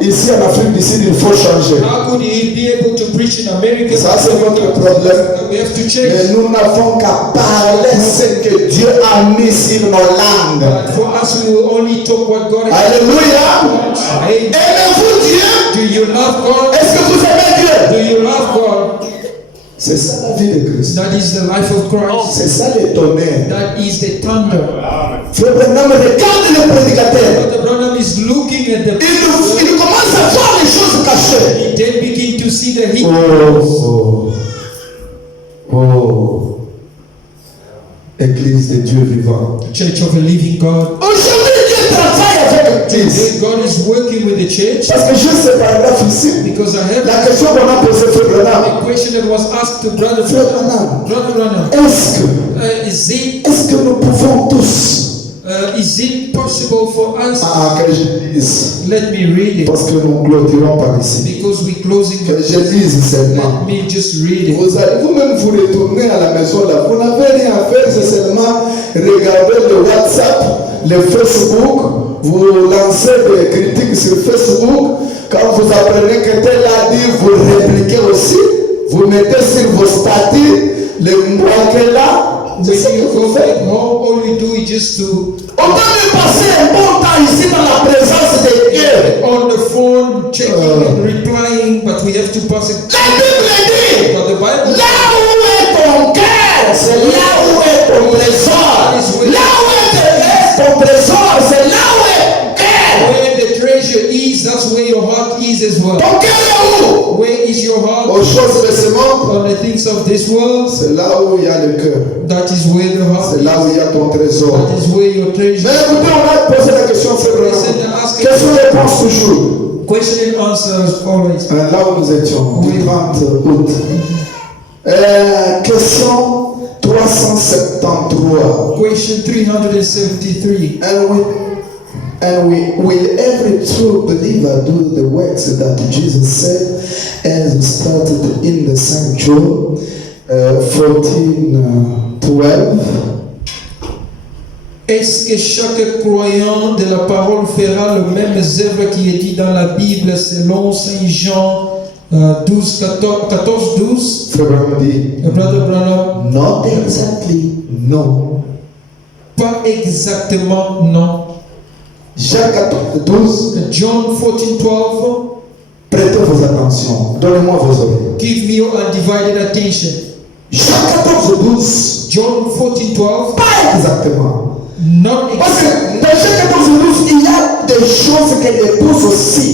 ici en Afrique du Sud, il faut changer. How could he be able to preach in America? Ça, c'est notre problème. We have to Mais change. nous n'avons qu'à parler ce que Dieu a mis sur nos langues. But for us, we will only talk what God has. Alléluia. Hey, Aimez-vous Dieu? do you love God? Est-ce que vous aimez Dieu? Do you love God? C'est ça la vie de Christ. That is the life of Christ. C'est ça le tonnerre. That is the thunder. Frère Branham regarde le prédicateur. Brother Branham is looking at the. Il commence à voir les choses cachées. He then begin to see the heat. Oh. Église de Dieu vivant. Church of a living God. Aujourd'hui, Dieu travaille avec l'Église. God is working with the church Parce que j'ai ce paragraphe ici. because I have La question qu'on a posée, Frère Branham. a question that was asked to Brother Frère Branham. Branham, Brother Branham, est-ce que nous pouvons tous, is it possible for us? que je lise, Let me read it parce que nous clôturons par ici, because we're closing. que je lise seulement. Let me just read it. Vous allez vous-même vous retourner à la maison là. Vous n'avez rien à faire, c'est seulement regarder le WhatsApp, le Facebook. Vous lancez des critiques sur Facebook. Quand vous apprenez que tel a dit, vous répliquez aussi. Vous mettez sur vos statuts le mois que là. C'est ce When que you vous go faites. back home, all you do is just to On va de passer un bon temps ici dans la présence de Dieu. on the phone checking and replying, but we have to pass it. La Bible dit, But the Bible. là où est ton cœur, c'est là où est ton trésor. Là où est ton trésor, c'est là où est ton cœur. Where the treasure is, that's where your heart is as well. Ton cœur est où? Where is your heart? Aux choses de ce monde, On the things of this world, c'est là où il y a le cœur. that is where the heart C'est is. là où il y a ton trésor. That is where your Mais treasure. écoutez, on a posé la question, frère Branham. Question-réponse toujours. Question and answers always. Là où nous étions, du 30 août. Question 373. Question 373. And we will every true believer do the works that Jesus said as started in the St. John 14:12. Est-ce que chaque croyant de la parole fera le même œuvre qui est dit dans la Bible selon Saint Jean 14:12? Frère Branham dit, Brother Branham, not exactly, no. pas exactement, non. Jean 14:12. John 14:12. Prêtez vos attentions. Donnez-moi vos oreilles. Give me your undivided attention. Jean 14:12. John 14:12. Pas exactement. Not Parce exactly. que dans Jean 14:12, il y a des choses que l'épouse aussi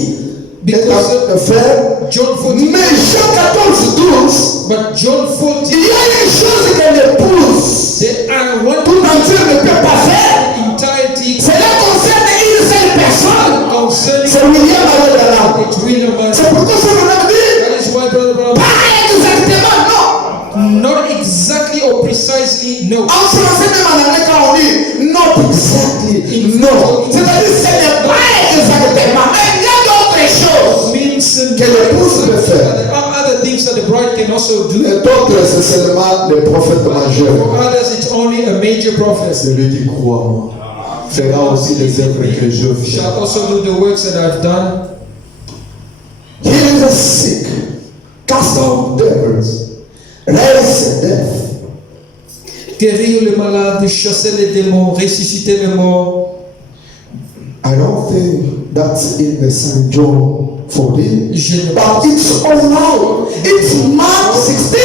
est en train de faire. John 14. Mais Jean 14:12, But John 14. il y a une chose que l'épouse There are one tout entier ne peut pas faire. entirety Cela concerne une seule personne. concerning C'est William Aladala. it will amount. C'est pourquoi ça nous a dit. That is why, Brother Branham, Pas exactement, non. not exactly or precisely, no. En français, même en anglais, quand on dit not exactly, non. C'est-à-dire ce n'est pas exactement. Mais il y a d'autres choses Means que l'épouse peut faire. there are other things that the bride can also do. Et d'autres, c'est seulement les prophètes For majeurs. others, it's only a major prophet. Celui qui croit en moi fera aussi les œuvres que je fais. Shall also do the works that I've done. Heal the sick, cast out devils, raise the dead. Guérir les malades, chasser les démons, ressusciter les morts. I don't think that's in the St. John 14. Je ne But pense it's all right. It's Mark 16.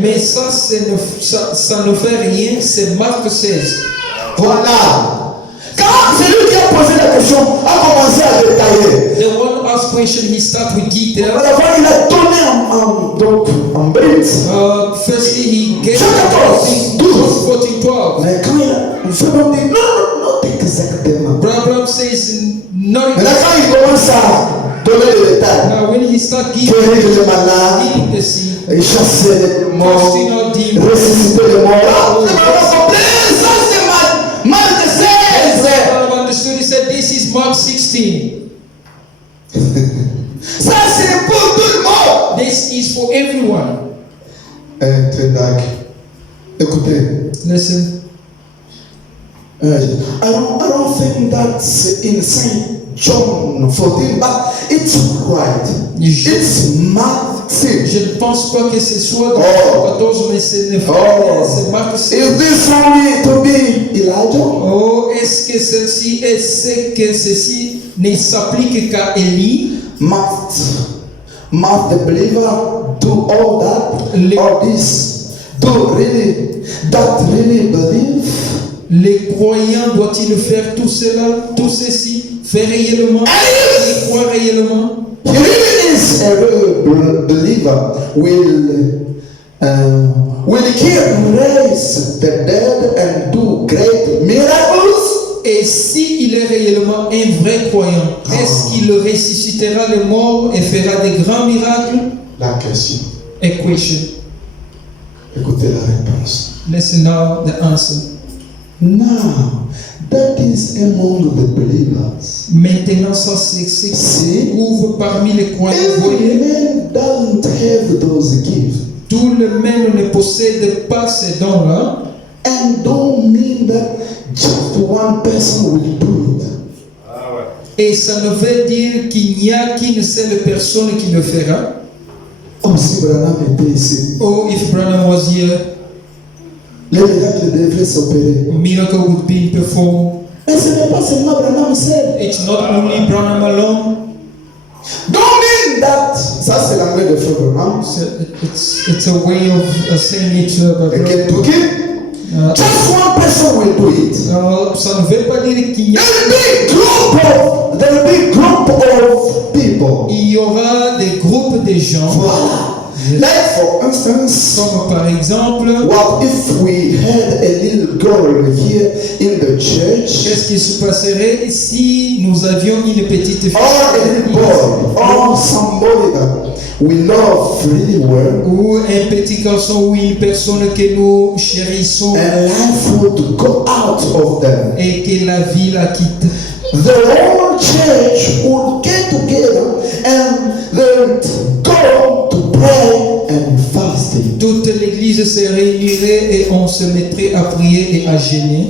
Mais ça, ça ne fait rien, c'est Marc 16. Voilà. Quand celui qui a posé la question a commencé à détailler, The one asked question, he start with detail. à la fin, il a donné en brut. Firstly, he gave Chapitre 12. 14, 12. Mais quand il fait même dire non, exactement. Abraham says, not Maintenant, quand il commence à donner les détails, now when he start giving guérir les malades, healing the sick, chasser les morts, casting out demons, ressusciter les morts. Ah, c'est vraiment complet. Ça, c'est Marc 16. Abraham understood, he said, this is Mark 16. Ça, c'est pour tout le monde. This is for everyone. Très d'accord. Écoutez. Listen. I don't think that's in St. John 14, but it's right. It's Mark 6. Je ne pense pas que ce soit dans 14, mais c'est Marc 6. Is this only to be Elijah? Oh, est-ce que ceci ne s'applique qu'à Élie? Must the believer do all that? All this? That really believe? Les croyants doivent-ils faire tout cela, tout ceci, faire réellement, et croire réellement? He really is a real believer. Will he raise the dead and do great miracles? Et s'il est réellement un vrai croyant, est-ce qu'il ressuscitera les morts et fera des grands miracles? La question. A question. Écoutez la réponse. Listen now the answer. Now, that is among the believers. Maintenant, ça c'est ce qui se trouve parmi les croyants. Every man doesn't have those gifts. Tout le monde ne possède pas ces dons-là. And don't mean that just one person will do it. Et ça ne veut dire qu'il n'y a qu'une seule personne qui le fera. Oh, si Branham était ici, Oh, if Branham was here, les miracles devraient s'opérer. a miracle would be performed. Mais ce n'est pas seulement Branham seul. It's not only Branham alone. Don't mean that. Ça, c'est l'anglais de Frère Branham. It's a way of saying it. Et Kentucky, just one person will do it. Ça ne veut pas dire qu'il y a. There'll be group of people. Il y aura des groupes de gens. Voilà. Like for instance, Comme par exemple, what if we had a little girl here in the church, qu'est-ce qui se passerait si nous avions une petite fille or a little boy, or somebody that we love really well, ou un petit garçon ou une personne que nous chérissons and life would go out of them. et que la vie la quitte? The whole church would get together and they would go to pray and fasting. Toute l'église se réunirait et on se mettrait à prier et à jeûner.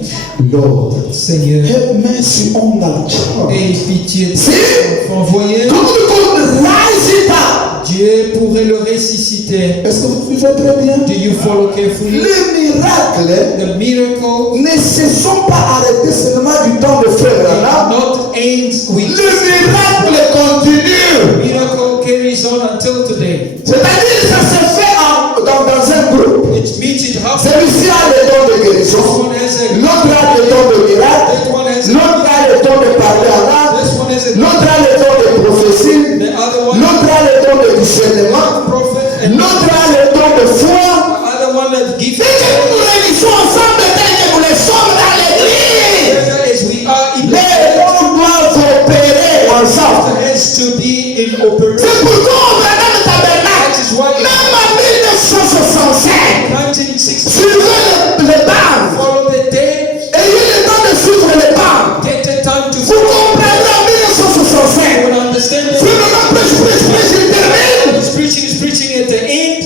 Lord, Seigneur, have mercy on that child. aie pitié de See? cet enfant. Voyez, God could rise it up. Dieu pourrait le ressusciter. Est-ce que vous vivez très bien? Do you follow carefully? Les miracles The miracle ne se sont pas arrêtés seulement du temps de Frère Branham. not ends with Le miracle continue. miracle carries on until today. C'est-à-dire ça se fait dans un groupe. It means it happens. Celui-ci a le don de guérison. This one has a L'autre a le don de miracle. that one has a L'autre a le don de parler en langue. this one has a L'autre a le don de prophétie. the other one L'autre a le don de discernement. prophet and L'autre a le don de foi. the other one that gives Dès que nous nous réunissons ensemble, tel que nous le sommes dans l'église, together as we are in the les dons doivent opérer ensemble. has to be in operation. C'est pourquoi on va dans le tabernacle. That is why Même en 1965, 1960 suivez le banc. follow the day, Ayez le temps de suivre le banc. get the time to Vous comprendrez en 1965. will understand it. Frère Branham prêche, il termine. He's preaching at the end.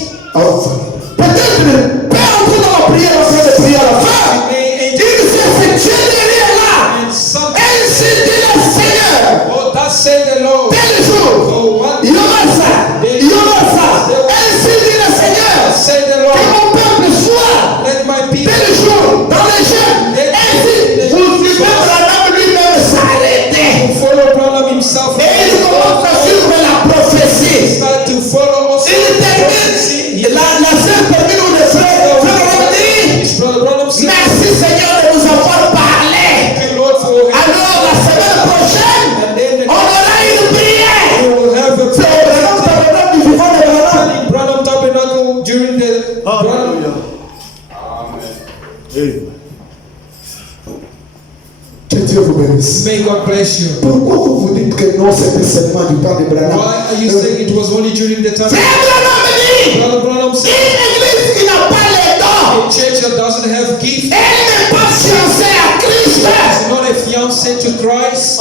Peut-être pas entrer dans la prière, en train de prier à la fin. Il s'est fait là. And something, Ainsi dit le Seigneur. oh, that said the Lord. Tel jour, Oh, what il y aura ça. Il y aura ça. Ainsi dit le Seigneur. said the Que Lord. mon peuple soit. Let my people Tel jour, dans les jeunes. Ainsi, vous suivez Branham lui-même s'arrêter. follow Branham himself. Et il commence à suivre la termine, la sœur termine ou le frère, frère dit, His brother Branham said, merci Seigneur de nous avoir parlé. thank you, Lord, for Alors la semaine prochaine, on aura une prière. we will have a C'est prayer. vraiment tabernacle du vivant de Branham. In Branham Tabernacle during the Branham. Que Dieu vous bénisse. May God bless you. Pourquoi vous dites que non, c'était seulement du temps de Branham? Why are you saying it was only during the time? Frère Branham dit, Brother Branham said, une église qui n'a pas les dons, a church that doesn't have gift elle n'est pas fiancée à Christ. is not a fiancé to Christ.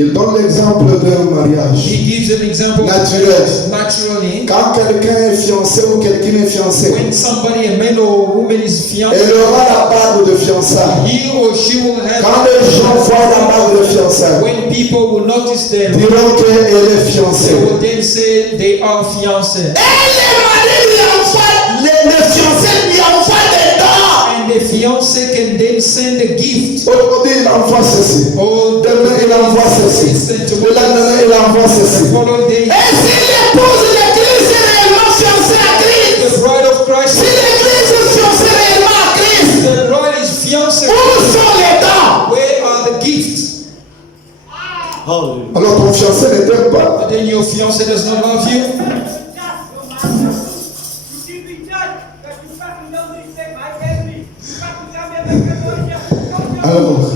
Il donne l'exemple d'un mariage He gives an example naturel. naturally. Quand quelqu'un est fiancé ou quelqu'un est fiancé, When somebody, a man or woman is fiancé, elle aura la bague de fiançailles. he or she will have, Quand les gens voient la bague de fiançailles, when people will notice them, diront qu'elle est they fiancée. will then say they are fiancés. Et les maris lui envoient, les fiancés lui envoient des dons. And the fiancé can then send a gift. Aujourd'hui, il envoie ceci. Or Demain, il envoie ceci. Le lendemain, il envoie ceci. the following day, Et si l'épouse de l'église est réellement fiancée à Christ, the bride of Christ, si l'église est fiancée réellement à Christ, the bride is fiancé. où sont les dons? Where are the gifts? Alors ton fiancé ne t'aime pas. But then your fiancé does not love you. Alors,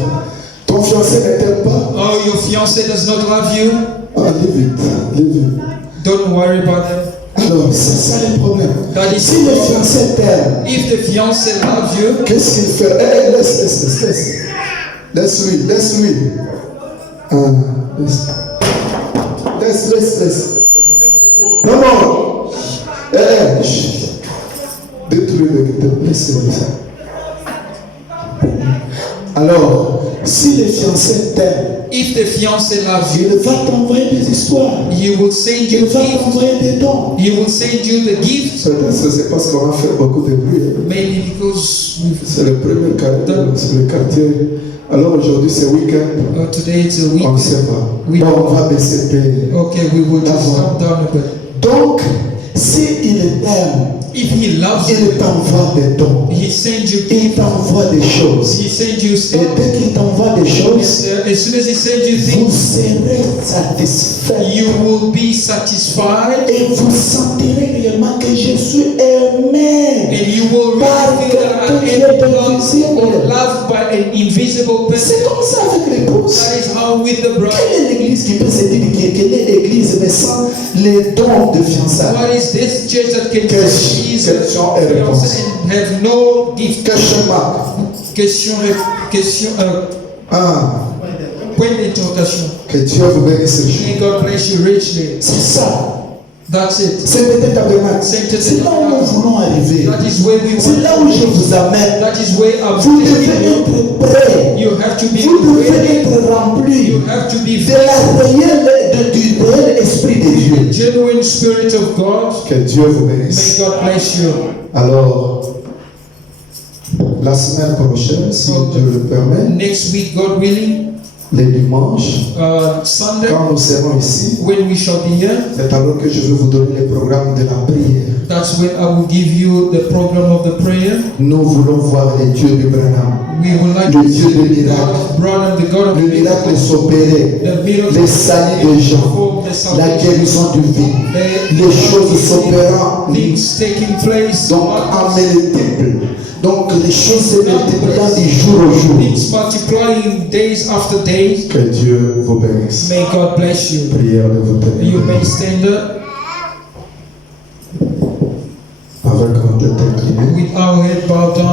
ton fiancé ne t'aime pas. Oh, your fiancé does not love you. Ah, leave it, leave it. Don't worry about that. Alors, c'est ça le problème. That is Si le fiancé t'aime, if the fiancé loves you, qu'est-ce qu'il fait? Laisse. Laisse-lui. Ah, laisse. Non. Chut. Détruis-le. Laisse-le. Alors, si le fiancé t'aime, if the fiancé loves you, il va t'envoyer des histoires. he will send Il you va gifts. t'envoyer des dons. He will send you the gifts. Peut-être c'est parce qu'on a fait beaucoup de bruit. Maybe because C'est le premier quartier. C'est le quartier. Alors aujourd'hui c'est week-end. today it's a On ne week. sait pas. Oui. Donc on va baisser le Okay, we will just D'accord. calm down a bit. Donc, s'il t'aime, If he loves you, il t'envoie des dons. he sends you Il gifts. t'envoie des choses. He sends you Et stuff. dès qu'il t'envoie des choses, As soon as he sends you vous things, serez satisfait. you will be satisfied, Et vous sentirez réellement que je suis aimé. and you will really feel that I am loved or loved by an invisible person. C'est comme ça avec l'épouse. That is how with the bride. Quelle est l'église qui peut se dire qu'elle est l'église mais sans les dons de fiançailles? What is this church that can Question et réponse. and have no gift? Question marque. Question, Ah, point d'interrogation. que Dieu vous bénisse. May God bless you richly. C'est ça. That's it. C'est peut-être tabernacle. C'est là où nous voulons arriver. That is where we C'est là où je want. vous amène. That is where I'm Vous devez taking you. être prêt. You have to be Vous devez ready. être rempli You have to be de la du réel esprit de Dieu. genuine spirit of God. Que Dieu vous May bénisse. God bless you. Alors, la semaine prochaine, si Dieu le permet, Next week, God willing, les dimanches, Sunday, quand nous serons ici, when we shall be here, c'est alors que je vais vous donner le programme de la prière. that's when I will give you the program of the prayer. Nous voulons voir les dieux de Branham. We would like Le to Dieu see de the miracle. God of Branham, the God of Le miracle miracles, s'opérer, the miracle, les saillies des gens, perform the la salvation, guérison du vie, the les choses s'opérant, things taking place, donc en multiple. Donc les choses se multiplient du jour au jour. things multiplying days after days. Que Dieu vous bénisse. May God bless you. Prière de vous You tenir. may stand up Avec notre tête inclinée. with our head bowed down.